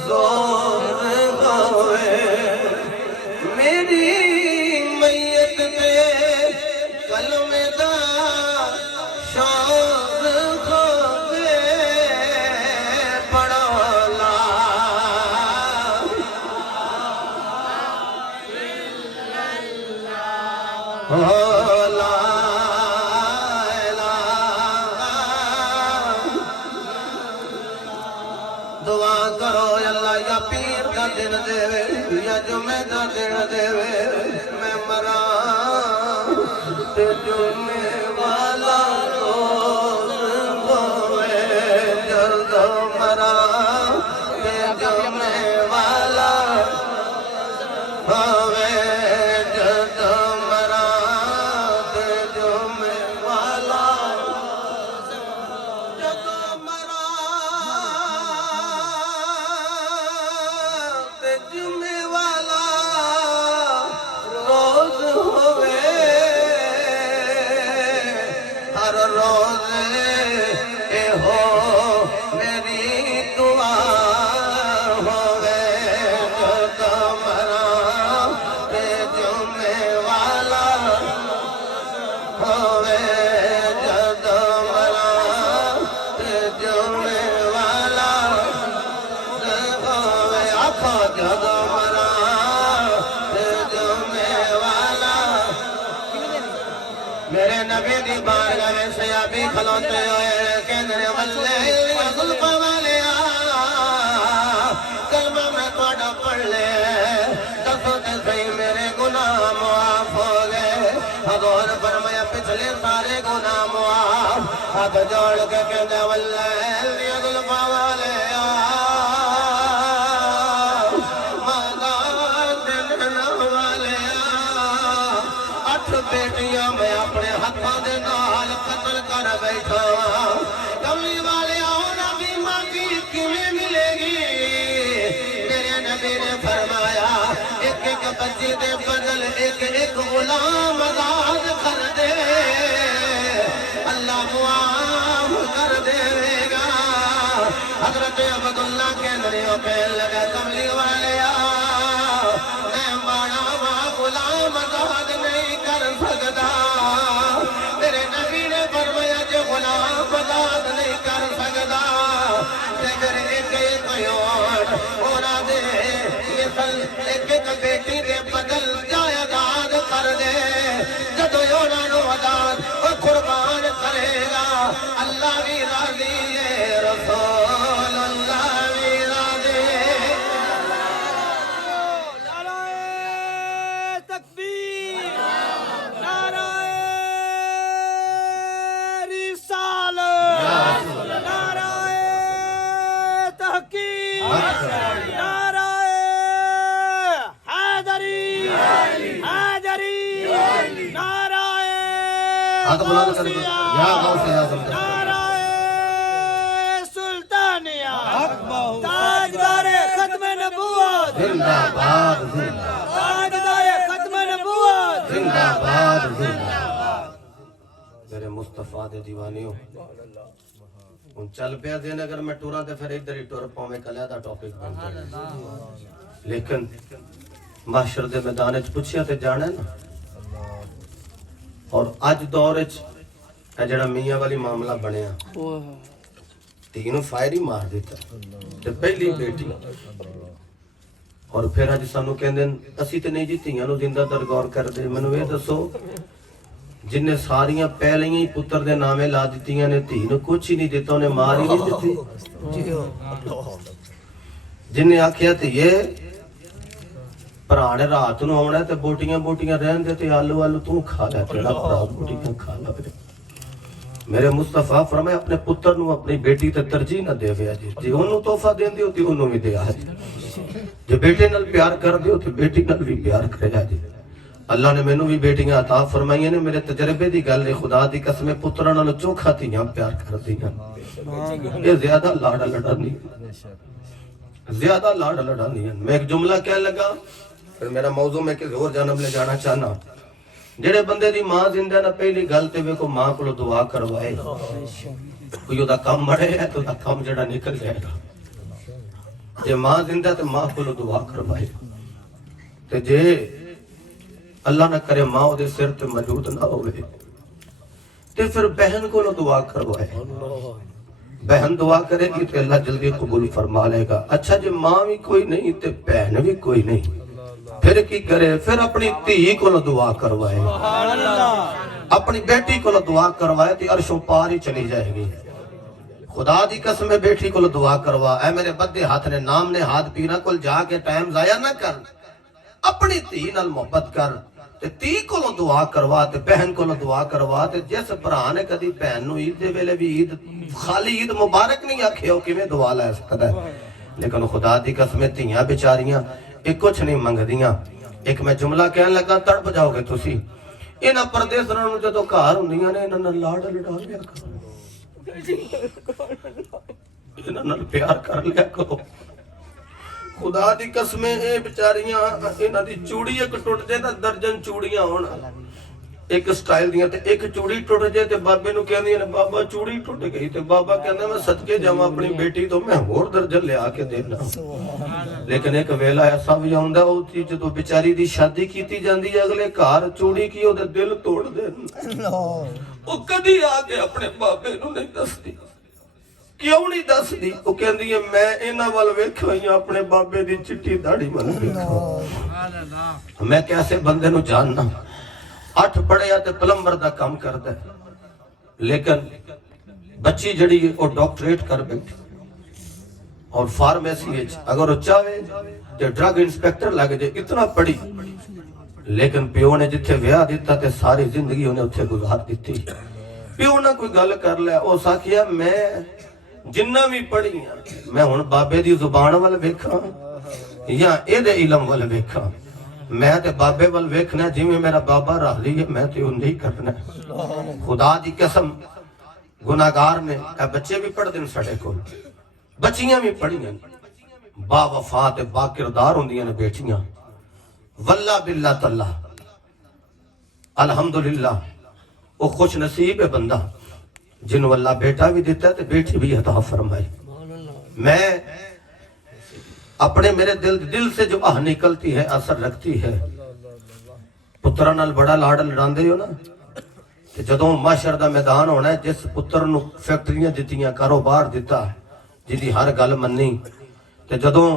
زور ہوئے میری میت پہ کلمے دا شور ہوئے پڑھو لا لا یا پیر دا دن دے یا جمعے دا دن دے میں مرا تے جمعے والا روز ہوئے جدو مرا تے جمعے والا ہوئے جدو مرا تے جمعے والا جدو مرا تے جمعے والا روز ہوئے ہر روز اے ہو میری دعا ہوئے جدو مرا تے جمعے والا ہوئے جدو مرا تے جمعے والا ہوئے آخو جدو مرا تے جمعے والا میرے نبی دی بارگاہ میں صحابی کھلوتے ہوئے کہنے والے زلفاں والیا کلمہ میں تھوڑا پڑھ لے دسو تے صحیح میرے گناہ معاف ہو گئے حضور فرمایا پچھلے سارے گناہ معاف ہاتھ جوڑ کے کہنے والے زلفاں والیا بیٹیاں میں اپنے ہاتھوں دے نال قتل کر بیٹھا کملی والے آنا بھی مانگی کیویں ملے گی میرے نبی نے فرمایا ایک ایک بچی دے بدل ایک ایک غلام آزاد کر دے اللہ معاف کر دے گا حضرت عبداللہ کے نریوں پہ لگا کملی والے میں مانا ماں غلام آزاد نہیں کر سکتا میرے نبی نے فرمایا جو غلام آزاد نہیں کر سکتا لیکن ایک ایک ہونا دے ایک ایک بیٹی دے بدل جائے آزاد کر دے جدو انہوں نے آزاد وہ قربان کرے گا اللہ بھی راضی ہے رسول اللہ بھی راضی ہے ہاتھ بلند کر کے یا غوث اعظم سلطانیہ تاجدار ختم نبوت زندہ باد تاجدار ختم نبوت زندہ باد میرے مصطفیٰ دے دیوانیوں ان چل پیا دین اگر میں ٹورا تے پھر ادھر ہی ٹور پاؤں میں کلیا دا ٹاپک بن جائے لیکن محشر دے میدان وچ پوچھیا تے جانا نا اور اج دور وچ اے جڑا میاں والی معاملہ بنیا تینوں فائر ہی مار دیتا تے پہلی بیٹی اور پھر اج سانو کہندے اسی تے نہیں جی تیاں نو زندہ درگور کر دے مینوں اے دسو جن نے ساریاں پہلیاں ہی پتر دے نامے لا دیتیاں نے تھی نو کچھ ہی نہیں دیتا انہیں مار ہی نہیں دیتی جن نے آکھیا تے یہ پرانے رات نو آنا ہے تے بوٹیاں بوٹیاں رہن دے تے آلو آلو تو کھا لے تیرا پرا بوٹیاں کھا لے میرے مصطفیٰ فرمائے اپنے پتر نو اپنی بیٹی تے ترجیح نہ دے ویا جی انہوں تحفہ دین دیو تے انہوں بھی دیا جی جو بیٹے نال پیار کر دیو تے بیٹی نال بھی پیار کرے جی اللہ نے مینوں بھی بیٹیاں عطا فرمائیاں نے میرے تجربے دی گل ہے خدا دی قسم پتراں نال چوکھا تیاں پیار کردیاں یہ زیادہ لاڑ لڑا نہیں زیادہ لاڑ لڑا نہیں میں ایک جملہ کہنے لگا پھر میرا موضوع میں کہ زور جانب لے جانا چاہنا جڑے بندے دی ماں زندہ نہ پہلی گل تے ویکھو ماں کولو دعا کروائے کوئی دا کام مڑے ہے تو دا کام جڑا نکل جائے گا جے ماں زندہ تے ماں کولو دعا کروائے تے جے اللہ نہ کرے ماں دے سر تے موجود نہ ہوئے تے پھر بہن کولو دعا کروائے بہن دعا کرے گی تے اللہ جلدی قبول فرما لے گا اچھا جے ماں بھی کوئی نہیں تے بہن بھی کوئی نہیں پھر کی کرے پھر اپنی تھی کو دعا کروائے اپنی بیٹی کو دعا کروائے تے عرشوں پار ہی چلی جائے گی خدا دی قسم ہے بیٹی کو دعا کروا، اے میرے بدے ہاتھ نے نام نے ہاتھ پیرا کول جا کے ٹائم ضائع نہ کر، اپنی تھی نال محبت کر تے تی کو دعا کروا تے بہن کو دعا کروا تے جس بھرا نے کدی بہن نو عید دے ویلے بھی عید خالی عید مبارک نہیں آکھے ہو کیویں دعا لے سکدا ہے؟ لیکن خدا دی قسم تھیاں بیچاریاں ایک کچھ نہیں منگدیاں۔ ایک میں جملہ کہن لگا تڑپ جاؤ گے تسی، انہاں پردیساں نوں جدوں گھر ہوندیاں نے انہاں نال لاڈ لڈا لیا کرو، انہاں نال پیار کر لیا کرو۔ خدا دی قسمیں اے بیچاریاں انہاں دی چوڑی ایک ٹوٹ جائے تے درجن چوڑیاں ہون ایک سٹائل دیاں تے ایک چوڑی ٹوٹ جائے تے بابے نوں کہندیاں نے بابا چوڑی ٹوٹ گئی تے بابا کہندا میں صدقے جاواں اپنی بیٹی تو میں ہور درجن لے آ کے دینا۔ لیکن ایک ویلا ایسا بھی آوندا او جدوں بیچاری دی شادی کیتی جاندی ہے اگلے گھر چوڑی کی او دے دل توڑ دین، او کدی آ کے اپنے بابے نوں نہیں دسدی۔ کیوں نہیں دس دی؟ وہ کہندی ہے میں انہاں وال ویکھیا ہی اپنے بابے دی چٹی داڑھی وال ویکھیا، میں کیسے بندے نو جاننا، 8 پڑھیا تے پلمبر دا کام کردا ہے، لیکن بچی جڑی او ڈاکٹریٹ کر بیٹھی اور فارمیسی وچ اگر وہ چاہے تے ڈرگ انسپیکٹر لگ جائے، اتنا پڑھی، لیکن پیو نے جتھے ویاہ دیتا تے ساری زندگی انہیں اتھے گزار دیتی۔ پیو نہ کوئی گل کر لیا، او ساکھیا میں جنہ بھی پڑھی ہیں میں ہن بابے دی زبان وال ویکھاں یا اے دے علم وال ویکھاں؟ میں تے بابے وال ویکھنا، جویں میرا بابا راضی ہے میں تے اونجی کرنا۔ خدا دی قسم گناہگار نے اے بچے بھی پڑھ دین ساڈے کول، بچیاں بھی پڑھیاں، با وفا تے با کردار ہوندیاں نے بیٹیاں، واللہ باللہ تاللہ الحمدللہ وہ خوش نصیب ہے بندہ جنہوں اللہ بیٹا بھی دیتا ہے تو بیٹی بھی عطا فرمائے۔ میں اپنے میرے دل سے جو آہ نکلتی ہے اثر رکھتی ہے، پترہ نال بڑا لاڑ لڑاندے ہو نا کہ جدوں معاشر دا میدان ہونا ہے، جس پتر نو فیکٹریاں دیتیاں، کاروبار دیتا، جدی ہر گل منی، تے جدوں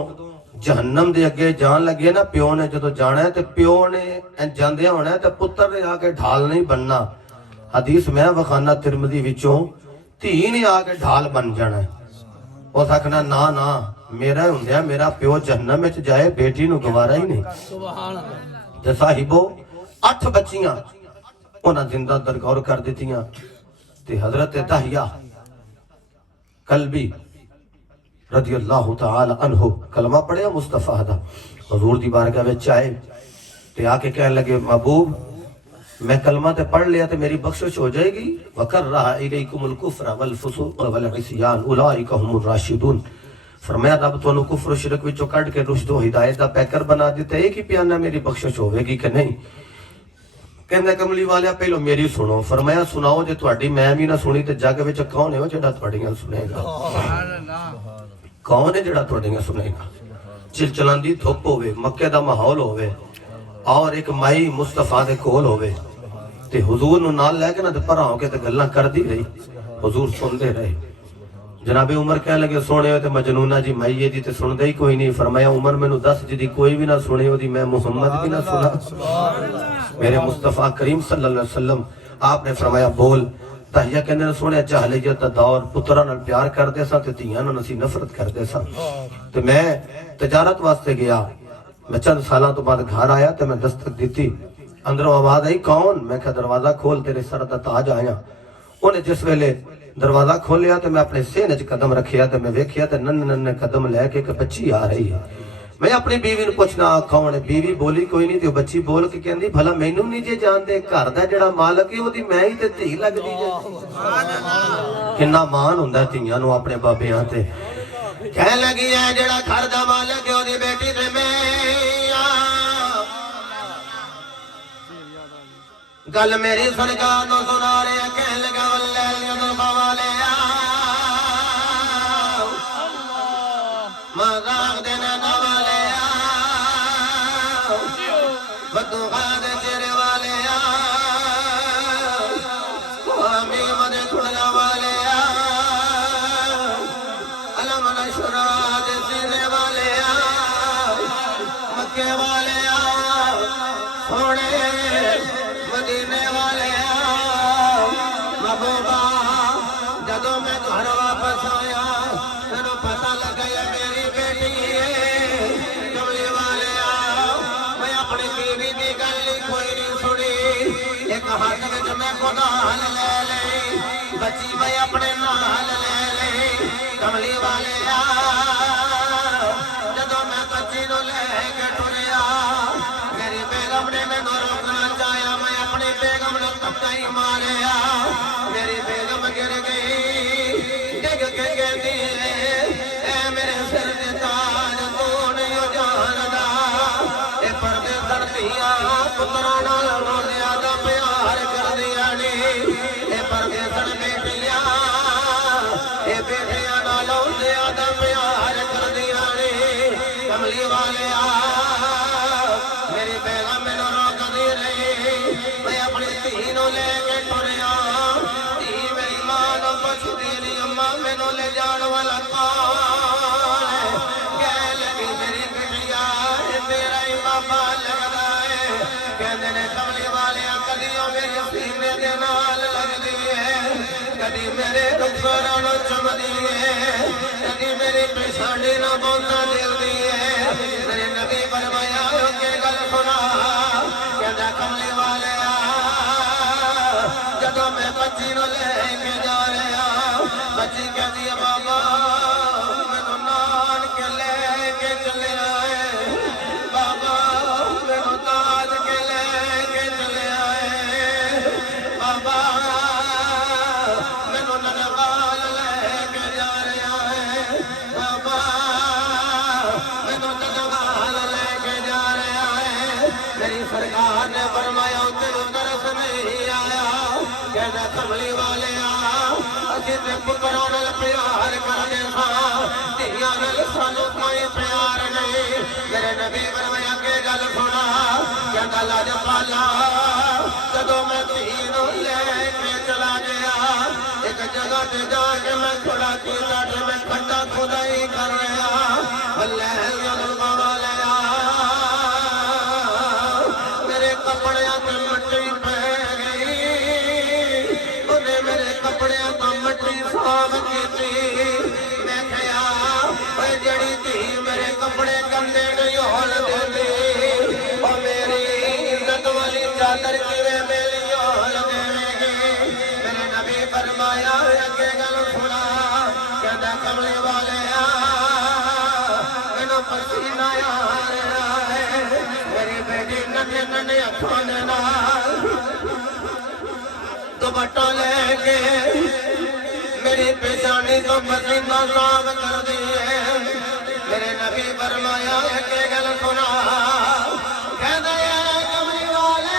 جہنم دے اگے جان لگے نا پیو نے جدوں جانا ہے تے پیو نے جاندیا ہونا ہے تے پتر نے آ کے ڈھال نہیں بننا۔ حدیث میں وخانہ ترمذی وچوں تھی نے آ کے ڈھال بن جانا ہے، او سکھنا نا نا میرا ہوندیا میرا پیو جہنم وچ جائے بیٹی نو گوارا ہی نہیں۔ تے صاحبو 8 بچیاں انہاں زندہ درگور کر دیتیاں تے حضرت دہیہ قلبی رضی اللہ تعالی عنہ کلمہ پڑھیا مصطفیٰ دا، حضور دی بارگاہ وچ آئے تے آ کے کہنے لگے محبوب میں کلمہ تے پڑھ لیا تے میری بخشش ہو جائے گی، وَكَرَّهَ إِلَيْكُمُ الْكُفْرَ وَالْفُسُوقَ وَالْعِصْيَانَ أُولَٰئِكَ هُمُ الرَّاشِدُونَ۔ فرمایا رب تو کفر و شرک وچوں کڈ کے رشد و ہدایت دا پیکر بنا دیتا ہے کہ پیانا میری بخشش ہوے گی کہ نہیں؟ کہندا کملی والیا پہلو میری سنو۔ فرمایا سناؤ جے تہاڈی میں بھی نہ سنی تے جگ وچ کون ہے جڑا تہاڈیاں سنے گا؟ کون ہے جڑا تہاڈیاں سنے گا؟ چلچلاندی دھوپ ہوے، مکے دا ماحول ہوے اور ایک مائی مصطفیٰ دے کول ہوے تے حضور نو نال لے کے نہ تے پرا ہو کے تے گلاں کردی رہی، حضور سندے رہے۔ جناب عمر کہنے لگے سونے ہوئے تے مجنونہ جی مائیے دی تے سندے ہی کوئی نہیں۔ فرمایا عمر میں نو 10 جدی کوئی بھی نہ سنے ہو دی میں محمد بھی نہ سنا، میرے مصطفیٰ کریم صلی اللہ علیہ وسلم۔ آپ نے فرمایا بول۔ دہیہ کہنے نے سونے جاہلیت دا دور، پترہ نال پیار کر دے سا تے تیاں نال اسی نفرت کر دے سا، تے میں تجارت واسطے گیا، میں چند سالاں تو بعد گھر آیا تے میں دستک دیتی، اندروں آواز آئی کون؟ میں کہا دروازہ کھول تیرے سر دا تاج آیا۔ انہیں جس ویلے دروازہ کھولیا تے میں اپنے سینے چ قدم رکھیا تے میں ویکھیا تے نن قدم لے کے ایک بچی آ رہی ہے۔ میں اپنی بیوی نو پوچھنا کون ہے؟ بیوی بولی کوئی نہیں تے بچی بول کے کہندی بھلا مینوں نہیں جے جاندے، گھر دا جڑا مالک ہے اودی میں ہی تے دھی لگدی جے۔ کنا مان ہوندا دھیاں نو اپنے بابیاں تے۔ کہن لگی ہے جڑا گھر دا مالک ہے اودی بیٹی تے میں گل میری سن کا نو سنا رہے کہن لگا واللیل یضحا والیا مذاق دینا نہ والیا بدوغا دے چیرے والیا حمیم دے کھڑا والیا علم نشرا دے سینے والیا مکے والیا سوڑے مدینے والے محبوبہ جدوں میں گھر واپس آیا مینوں پتہ لگا یہ میری بیٹی ہے کملی والے میں اپنی بیوی دی گل کوئی نہیں سنی ایک ہاتھ وچ میں خدال لے لئی بچی میں اپنے نال لے لئی کملی والے جدوں میں بچی نو لے کے ٹریا میری بیگم نے مینوں روکنا چاہیا میں اپنی بیگم نو دھکا ہی ماریا میری بیگم گر گئی ڈگ کے کہندی اے میرے سر تے تاج تو نہیں جاندا اے پردے سڑدیاں پتراں نال زیادہ پیار کردیاں نے اے پردے سڑ بیٹیاں اے بیٹیاں نالوں زیادہ پیار کردیاں نے کملی والے میری بیگم مینوں روکدی رہی میں اپنی دھی نو لے کے ٹریا دھی میری ماں نو پوچھدی نہیں اماں مینوں لے جان والا کون ہے کہہ لگی میری بٹیا تیرا ہی بابا لگدا ہے کہندے نے کملی والے کدیوں میری سینے دے نال لگدی ہے کدی میرے رخساراں نو چمدی ہے کدی میری پیشانی نو بوندا دلدی ہے میرے نبی فرمایا کہ گل سنا کہندا کملی والے جدوں میں بچی نو لے کے جا رہا بچی کہندی ہے بابا مینوں نان کے لے کے چلے آئے بابا مینوں تاج کے لے کے چلے آئے بابا مینوں ننوال لے کے جا رہا ہے بابا مینوں ننوال لے کے جا رہا ہے میری سرکار نے فرمایا تینوں ترس نہیں آیا کہنا کملی والے اسی تے پتراں نال پیار کردے ساں دھیاں نال سانوں کوئی پیار نہیں میرے نبی فرمایا کہ گل سنا کہندا لاج پالا جدوں میں دھی نو لے کے چلا گیا ایک جگہ تے جا کے میں کھڑا کیتا تے میں کھڈا کھدائی کر رہا اللہ ظلم والے میرے کپڑیاں تے مٹی پہ گئی انہیں میرے کپڑیاں تے مٹی صاف کیتی میں کہیا اے جڑی تھی میرے کپڑے گندے نہیں ہون دیندی او میری عزت والی چادر کیویں میلی ہون دے گی میرے نبی فرمایا اگے گل سنا کہندا کملی والے مینوں پسینہ آ رہا ہے میری بیٹی ننے ننے اکھاں دے نال دوپٹہ لے کے میری پیشانی تو پسینہ صاف کر دی ہے میرے نبی فرمایا کہ گل سنا کہندا اے کملی والے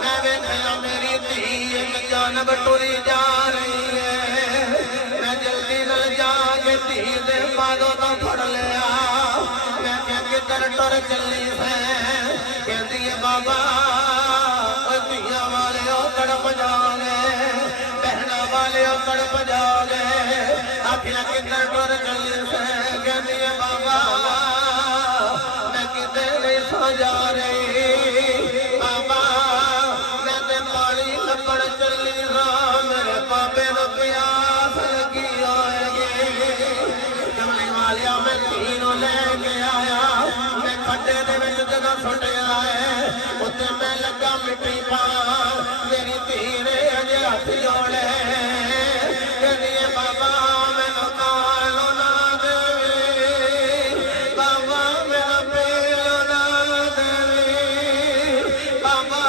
میں ویکھیا میری دھی ایک جانب ٹری جا رہی ہے میں جلدی نال جا کے دھی دے پاگوں تو پھڑ لیا میں کہ کدھر ٹر چلی ہے کہندی ہے بابا دھیاں والے تڑپ جاؤ گے بہناں والے تڑپ جاؤ گے آکھیا کدھر ٹر چلی ہے کہندی ہے بابا میں کتے نہیں سو جا رہی بابا میں تے پانی لبڑ چلی ہاں میرے بابے نو پیاس لگی ہوئے گی کملی والیا میں دھی نو لے کے آیا میں کھڈے دے وچ جگہ سٹیا ہے اوتے میں لگا مٹی پا میری دھی نے اجے ہاتھ جوڑے کہندی ہے بابا مینوں کالو نہ دیوی بابا میرا پیلو نہ دیوی بابا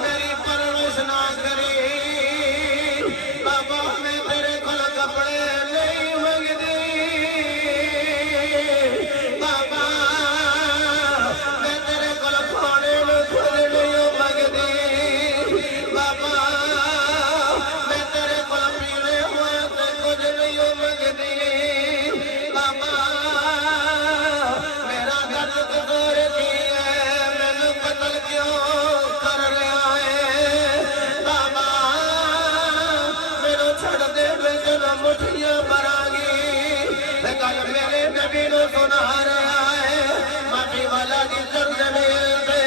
میری پرورش نہ کری بابا میں تیرے کول کپڑے نہیں منگدی بابا میں تیرے کول کھانے نوں کچھ نہیں منگدی بابا میں تیرے کول پینے واسطے کچھ نہیں منگدی بابا میرا گھر قصور کی ہے مینوں قتل کیوں کر رہا ہے بابا مینوں چھڑ دے میں تینوں مٹھیاں بھراں گی گل میرے نبی نو سنا رہا ہے ماٹی والا دی سرزمین پہ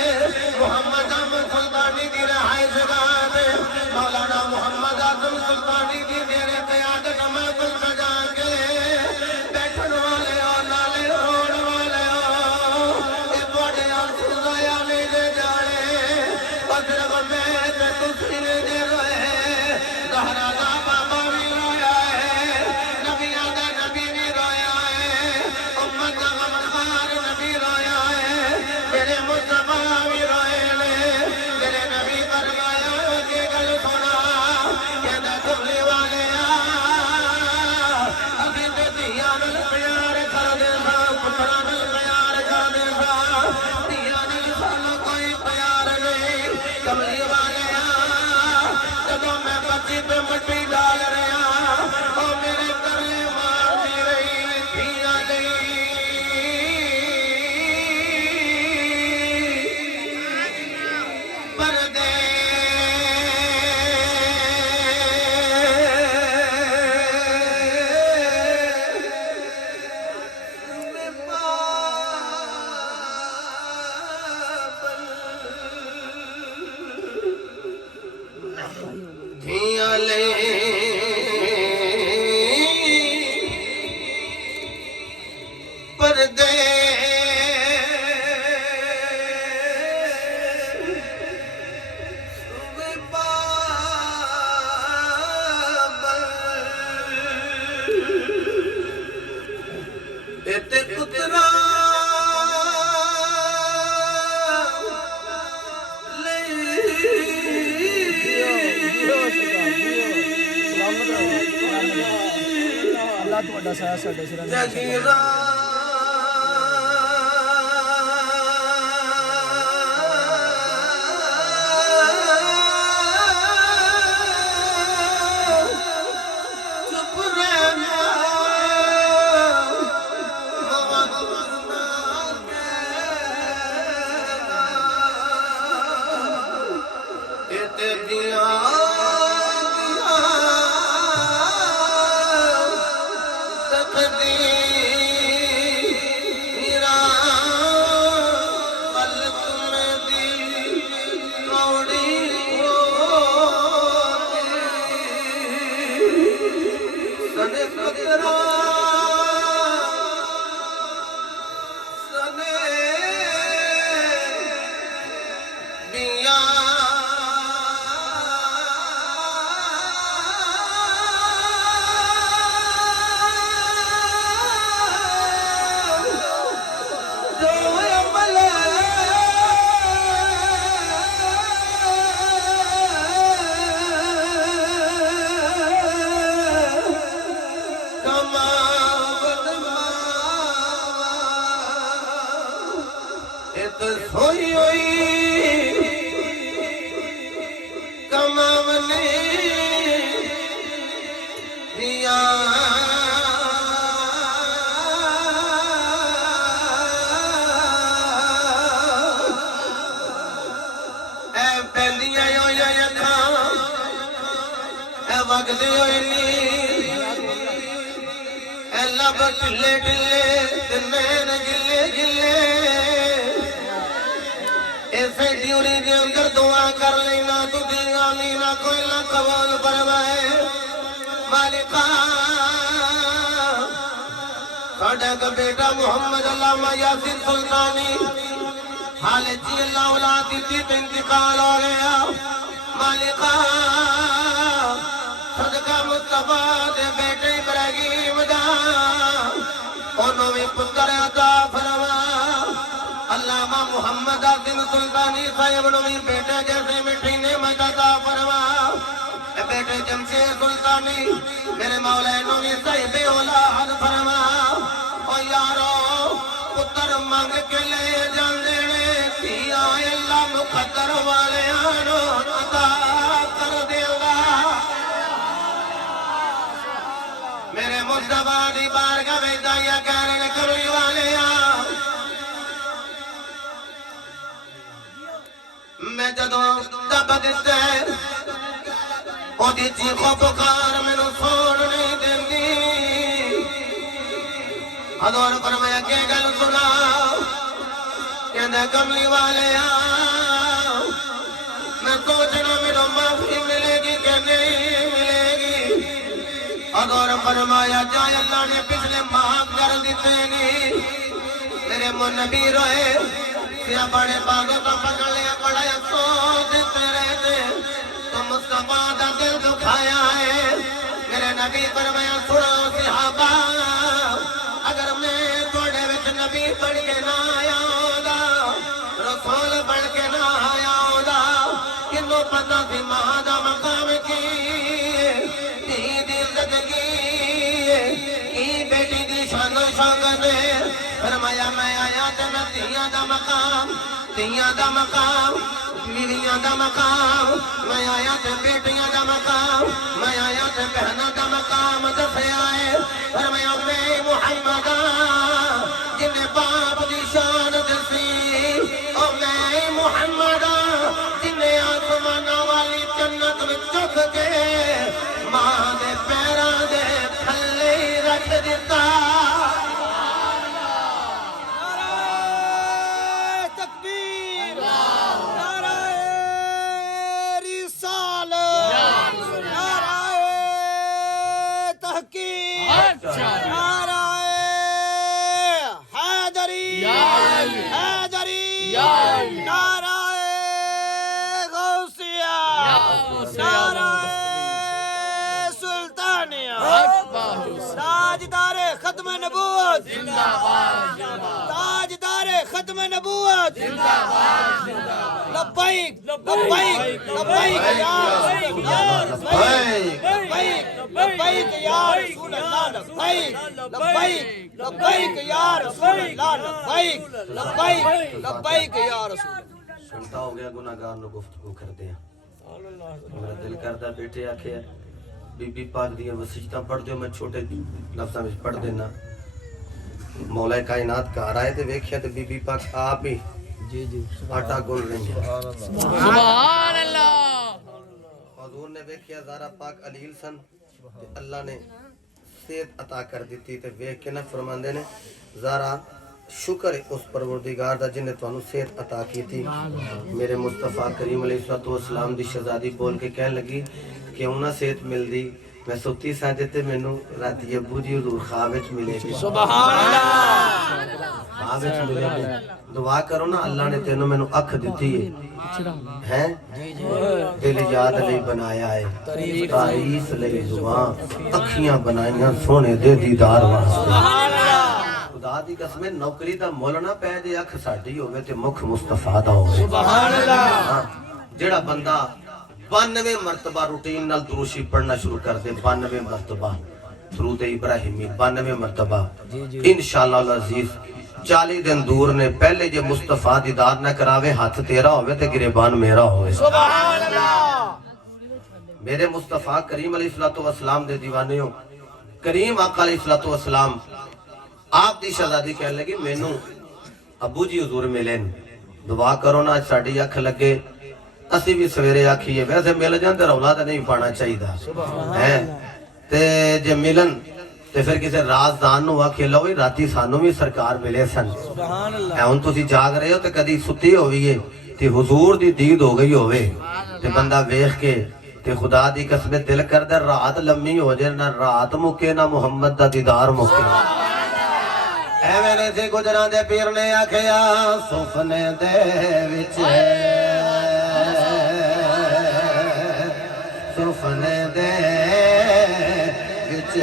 محمد سلطانی پہ مٹی ڈال رہے ہیں اور میرے کرے مارتی رہی دھیاں لئی پردے دھیاں لے پردے تے پترا اللہ تہاڈا سایہ ساڈے سراں تے جگیرا چپ رہنا ہوئی ہوئی کماونے دیا اے پہلیاں ہوئی اکھاں اے وگدے ہوئی نی اے لب ٹلے ٹلے تے نین گلے گلے ایسے ڈیوری دے اندر دعا کر لینا تو دی آمین کوئی نہ قبول فرمائے مالکا ساڈا کا بیٹا محمد علامہ یاسین سلطانی حال جی اللہ اولاد دی تے انتقال ہو گیا مالکا صدقہ مصطفیٰ دے بیٹے ابراہیم دا انہوں بھی پتر عطا فرما علامہ محمد عاصم سلطانی صاحب نوی بیٹے جیسے مٹھی نعمت عطا فرما بیٹے جمشید سلطانی میرے مولا نوی صاحب اولاد فرما او یارو پتر مانگ کے لے جان دینے کیا اللہ مقدر والے آنو عطا کر دے گا میرے مصطفیٰ دی بارگاہ میں دایا کہنے کروی والے آن میں جدوں دب دیتا ہے او دی چیخو پکار میں نو سون نہیں دیندی حضور فرمایا کہ گل سنا کہندے کملی والے میں سوچنا میرے معافی ملے گی کہ نہیں ملے گی حضور فرمایا جائے اللہ نے پچھلے معاف کر دیتے نہیں میرے نبی روئے یا بڑے باغوں کا پکڑ لیا بڑا افسوس دیتے رہتے تو مصطفیٰ دا دل دکھایا ہے میرے نبی فرمایا سنو صحابہ اگر میں تھوڑے وچ نبی بڑھ کے نہ آیا ہودا رسول بڑھ کے نہ آیا ہودا کنوں پتہ سی ماں دا مقام کی دی زندگی کی بیٹی دی شان و شوکت فرمایا میں آیا تے میں دیا دا مقام بیویاں دا مقام میں آیا تے بیٹیاں دا مقام میں آیا تے بہناں دا مقام دسیا ہے فرمایا میں محمد جن باپ دی شان دسی او میں محمد جن آسماناں والی جنت وچ چک کے ماں دے پیراں دے تھلے رکھ دتا ختم نبوت تاجدار ختم نبوت لبیک لبیک لبیک یا رسول اللہ لبیک لبیک یا رسول اللہ لبیک لبیک لبیک یا رسول اللہ لبیک لبیک لبیک یا رسول سنتا ہو گیا گناہگار نو گفتگو کرتے ہیں میرا دل کردا بیٹے آکھے بی بی پاک دیاں وصیتاں پڑھ دیو میں چھوٹے لفظاں وچ پڑھ دینا مولا کائنات گھر آئے تے ویکھیا تے بی بی پاک آپ ہی جی جی آٹا گن رہی ہیں سبحان اللہ حضور نے ویکھیا زہرا پاک علیل سن تے اللہ نے صحت عطا کر دیتی تے ویکھ کے نہ فرماندے نے زہرا شکر ہے اس پروردگار دا جن نے تانوں صحت عطا کی تھی میرے مصطفیٰ کریم علیہ السلام دی شہزادی بول کے کہنے لگی کہ انہاں صحت مل دی میں سوتی ساجے تے مینوں راتی ابو جی حضور خواب وچ ملے گی سبحان اللہ خواب وچ ملے گی دعا کرو نا اللہ نے تینوں مینوں اکھ دتی ہے دل یاد علی بنایا ہے تعریف لئی زبان اکھیاں بنائیاں سونے دے دیدار واسطے خدا دی قسم نوکری دا مول نہ پے جے اکھ ساڈی ہوے تے مکھ مصطفیٰ دا ہوے سبحان اللہ جیڑا بندہ 92 مرتبہ روٹین نال دروشی پڑھنا شروع کر دے 92 مرتبہ درود ابراہیمی 92 مرتبہ انشاءاللہ العزیز 40 دن دور نے پہلے جے مصطفیٰ دیدار نہ کراوے ہاتھ تیرا ہوئے تے گریبان میرا ہوئے سبحان اللہ میرے مصطفیٰ کریم علیہ السلام دے دیوانیوں کریم آقا علیہ السلام آپ دی شہزادی کہنے لگی مینوں ابو جی حضور ملیں دعا کرو نا ساڈی اکھ لگے اسی بھی سویرے آکھیے ویسے مل جاندے رولا تے نہیں پانا چاہیے ہے تے جے ملن تے پھر کسے رازدان نو آکھے لو راتی سانو بھی سرکار ملے سن سبحان اللہ ہن تسی جاگ رہے ہو تے کدی ستی ہوئی ہے تے حضور دی دید ہو گئی ہوے تے بندہ ویکھ کے تے خدا دی قسم دل کردا رات لمبی ہو جائے نہ رات مکے نہ محمد دا دیدار مکے ایویں نے تے گجراں دے پیر نے آکھیا سفنے دے وچ سفنے دے وچ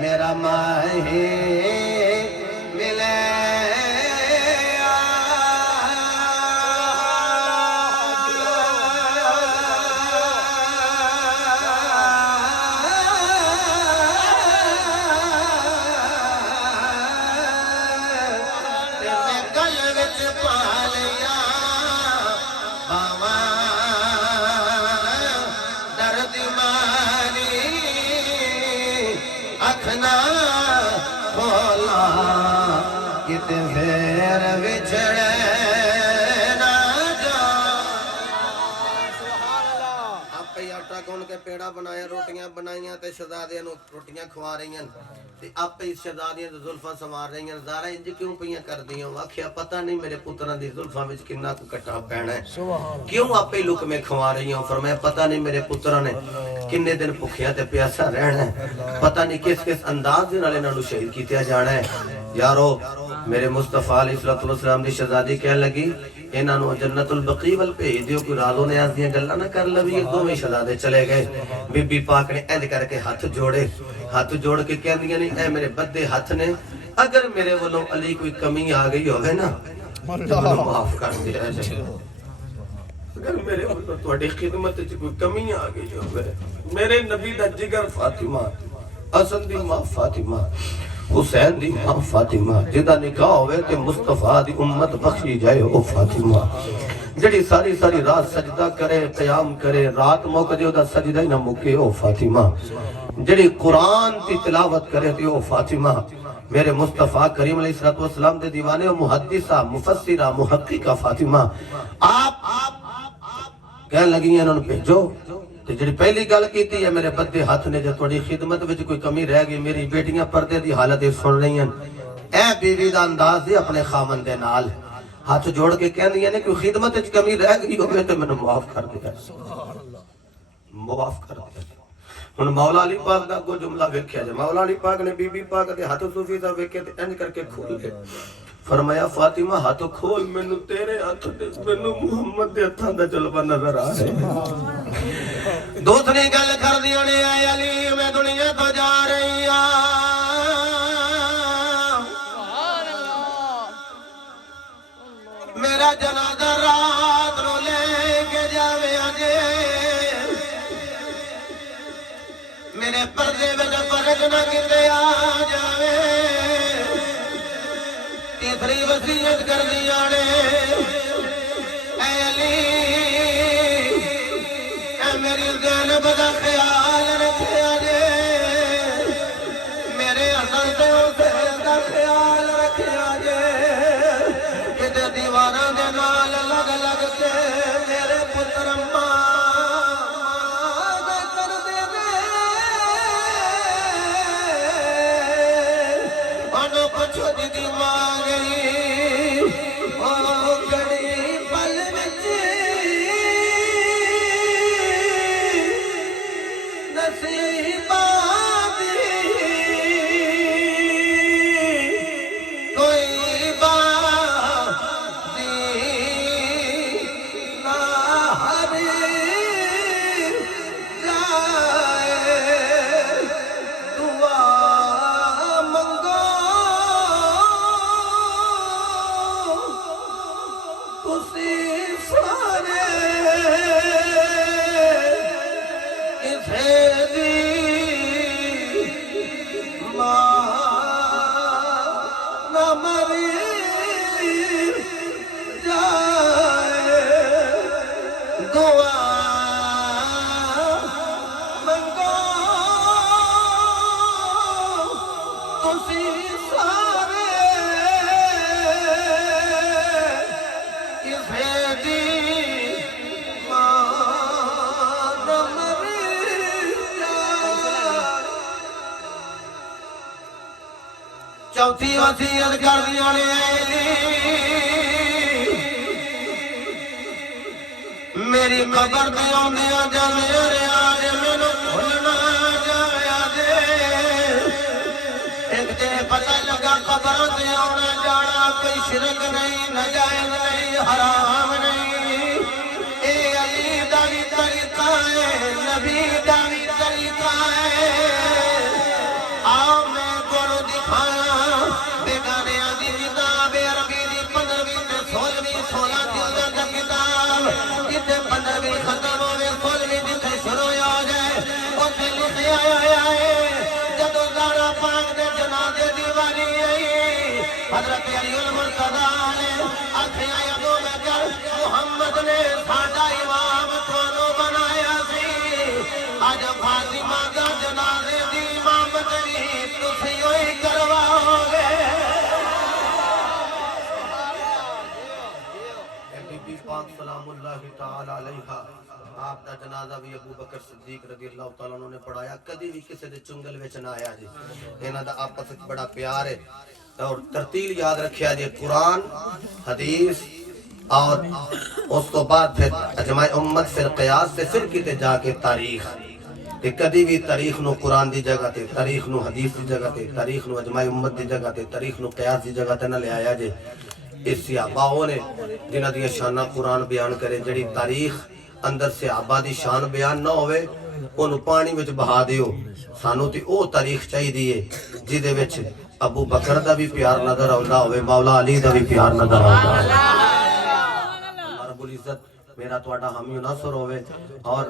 میرا ماہی ملے اکھنا کھولا کتے پھر وچھڑے نہ جا آپ ہی آٹا کون کے پیڑا بنایا روٹیاں بنائیاں تے شہزادیاں نو روٹیاں کھوا رہی ہیں تے آپ ہی شہزادیاں تے زلفاں سنوار رہی ہیں زارا انج کیوں پیاں کر دیاں آکھیا پتہ نہیں میرے پتراں دی زلفاں وچ کنا کو کٹا پینا ہے کیوں آپ ہی لک میں کھوا رہی ہیں فرمایا پتہ نہیں میرے پتراں نے کنے دن بھکھیا تے پیاسا رہنا ہے پتہ نہیں کس کس انداز دے نال انہاں نو شہید کیتا جانا ہے یارو میرے مصطفیٰ علیہ السلام دی شہزادی کہنے لگی انہاں نو جنت البقیع ول بھیج دیو کوئی رازو نیاز دیاں گلاں نہ کر لوی دوویں شہزادے چلے گئے بی بی پاک نے انج کر کے ہاتھ جوڑ کے کہندیاں نہیں اے میرے بدے ہاتھ نے اگر میرے ولوں علی کوئی کمی آ گئی ہوگی نا تو معاف کر دیا جائے اگر میرے ولوں تہاڈی خدمت وچ کوئی کمی آ گئی ہوگی میرے نبی دا جگر فاطمہ حسن دی ماں فاطمہ حسین دی ماں فاطمہ جدا نکاح ہوئے تے مصطفیٰ دی امت بخشی جائے او فاطمہ جڑی ساری ساری رات سجدہ کرے قیام کرے رات موقع دے دا سجدہ ہی نہ مکے او فاطمہ جڑی قرآن کی تلاوت کرے تے او فاطمہ میرے مصطفیٰ کریم علیہ السلام دے دیوانے و محدثہ مفسرہ محققہ فاطمہ آپ کہنے لگی ہیں انہوں نے بھیجو تے جڑی پہلی گل کیتی ہے میرے بدے ہاتھ نے جو تھوڑی خدمت وچ کوئی کمی رہ گئی میری بیٹیاں پردے دی حالت سن رہی ہیں اے بیوی دا انداز دے اپنے خامن دے نال ہاتھ جوڑ کے کہہ دیا نے کہ خدمت وچ کمی رہ گئی ہوگی تو میں نے معاف کر دیا معاف کر دیا ہن مولا علی پاک دا کو جملہ ویکھیا جے مولا علی پاک نے بی بی پاک دے ہاتھ صوفی دا ویکھے تے انج کر کے کھول لے فرمایا فاطمہ ہاتھ کھول مینوں تیرے ہاتھ دے مینوں محمد دے ہتھاں دا جلوہ نظر آ رہا ہے دوسری گل کر دیاں نے اے علی میں دنیا تو جا رہی ہاں میرا جنازہ رات نو لے کے جاوے آجے میرے پردے میں فرق نہ کتے آ جاوے تیسری وصیت کر دیا نے اے علی اے میری زینب دا خیال رکھے آجے میرے حسن سے حسین دا خیال رکھے آجے دیوارہ دے نال لگ لگ کے میرے پتر ماں دے کر دے دے انہوں پچھو دی ماں گئی او گڑی پل بچی نصیبہ دی کوئی بات چوتھی وصیت کر دیا نے میری قبر تے آندیاں جاندیاں ریاض مینوں بھولنا جایا دے ایک تے پتہ لگا قبر تے آنا جانا کوئی شرک نہیں ناجائز نہیں حرام نہیں اے علی دا وی طریقہ ہے نبی دا وی طریقہ ہے آؤ میں کونوں دکھایا حضرت علی المرتضیٰ نے آکھیا ابو بکر محمد نے ساڈا امام تھانوں بنایا سی اج فاطمہ دا جنازے دی امامت بھی تسی ہوئی کرواؤ گے بی بی پاک سلام اللہ تعالی علیہا آپ دا جنازہ بھی ابو بکر صدیق رضی اللہ تعالیٰ عنہ نے پڑھایا کدی بھی کسی دے چنگل وچ نہ آیا جی انہاں دا آپس وچ بڑا پیار ہے اور ترتیل یاد رکھیا جی قرآن حدیث اور اس تو بعد پھر اجماع امت پھر قیاس سے پھر کتے جا کے تاریخ تے کدی بھی تاریخ نو قرآن دی جگہ تے تاریخ نو حدیث دی جگہ تے تاریخ نو اجماع امت دی جگہ تے تاریخ نو قیاس دی جگہ تے نہ لے آیا جی اس صحابہ نے جنہاں دی شانہ قرآن بیان کرے جڑی تاریخ اندر صحابہ دی شان بیان نہ ہوئے انہوں پانی وچ بہا دیو سانو تے او تاریخ چاہی دیئے جی دے وچ ابو بکر دا بھی پیار نظر آندا ہوئے مولا علی دا بھی پیار نظر آندا ہوئے اللہ رب العزت میرا تواڈا حامی و ناصر ہوئے اور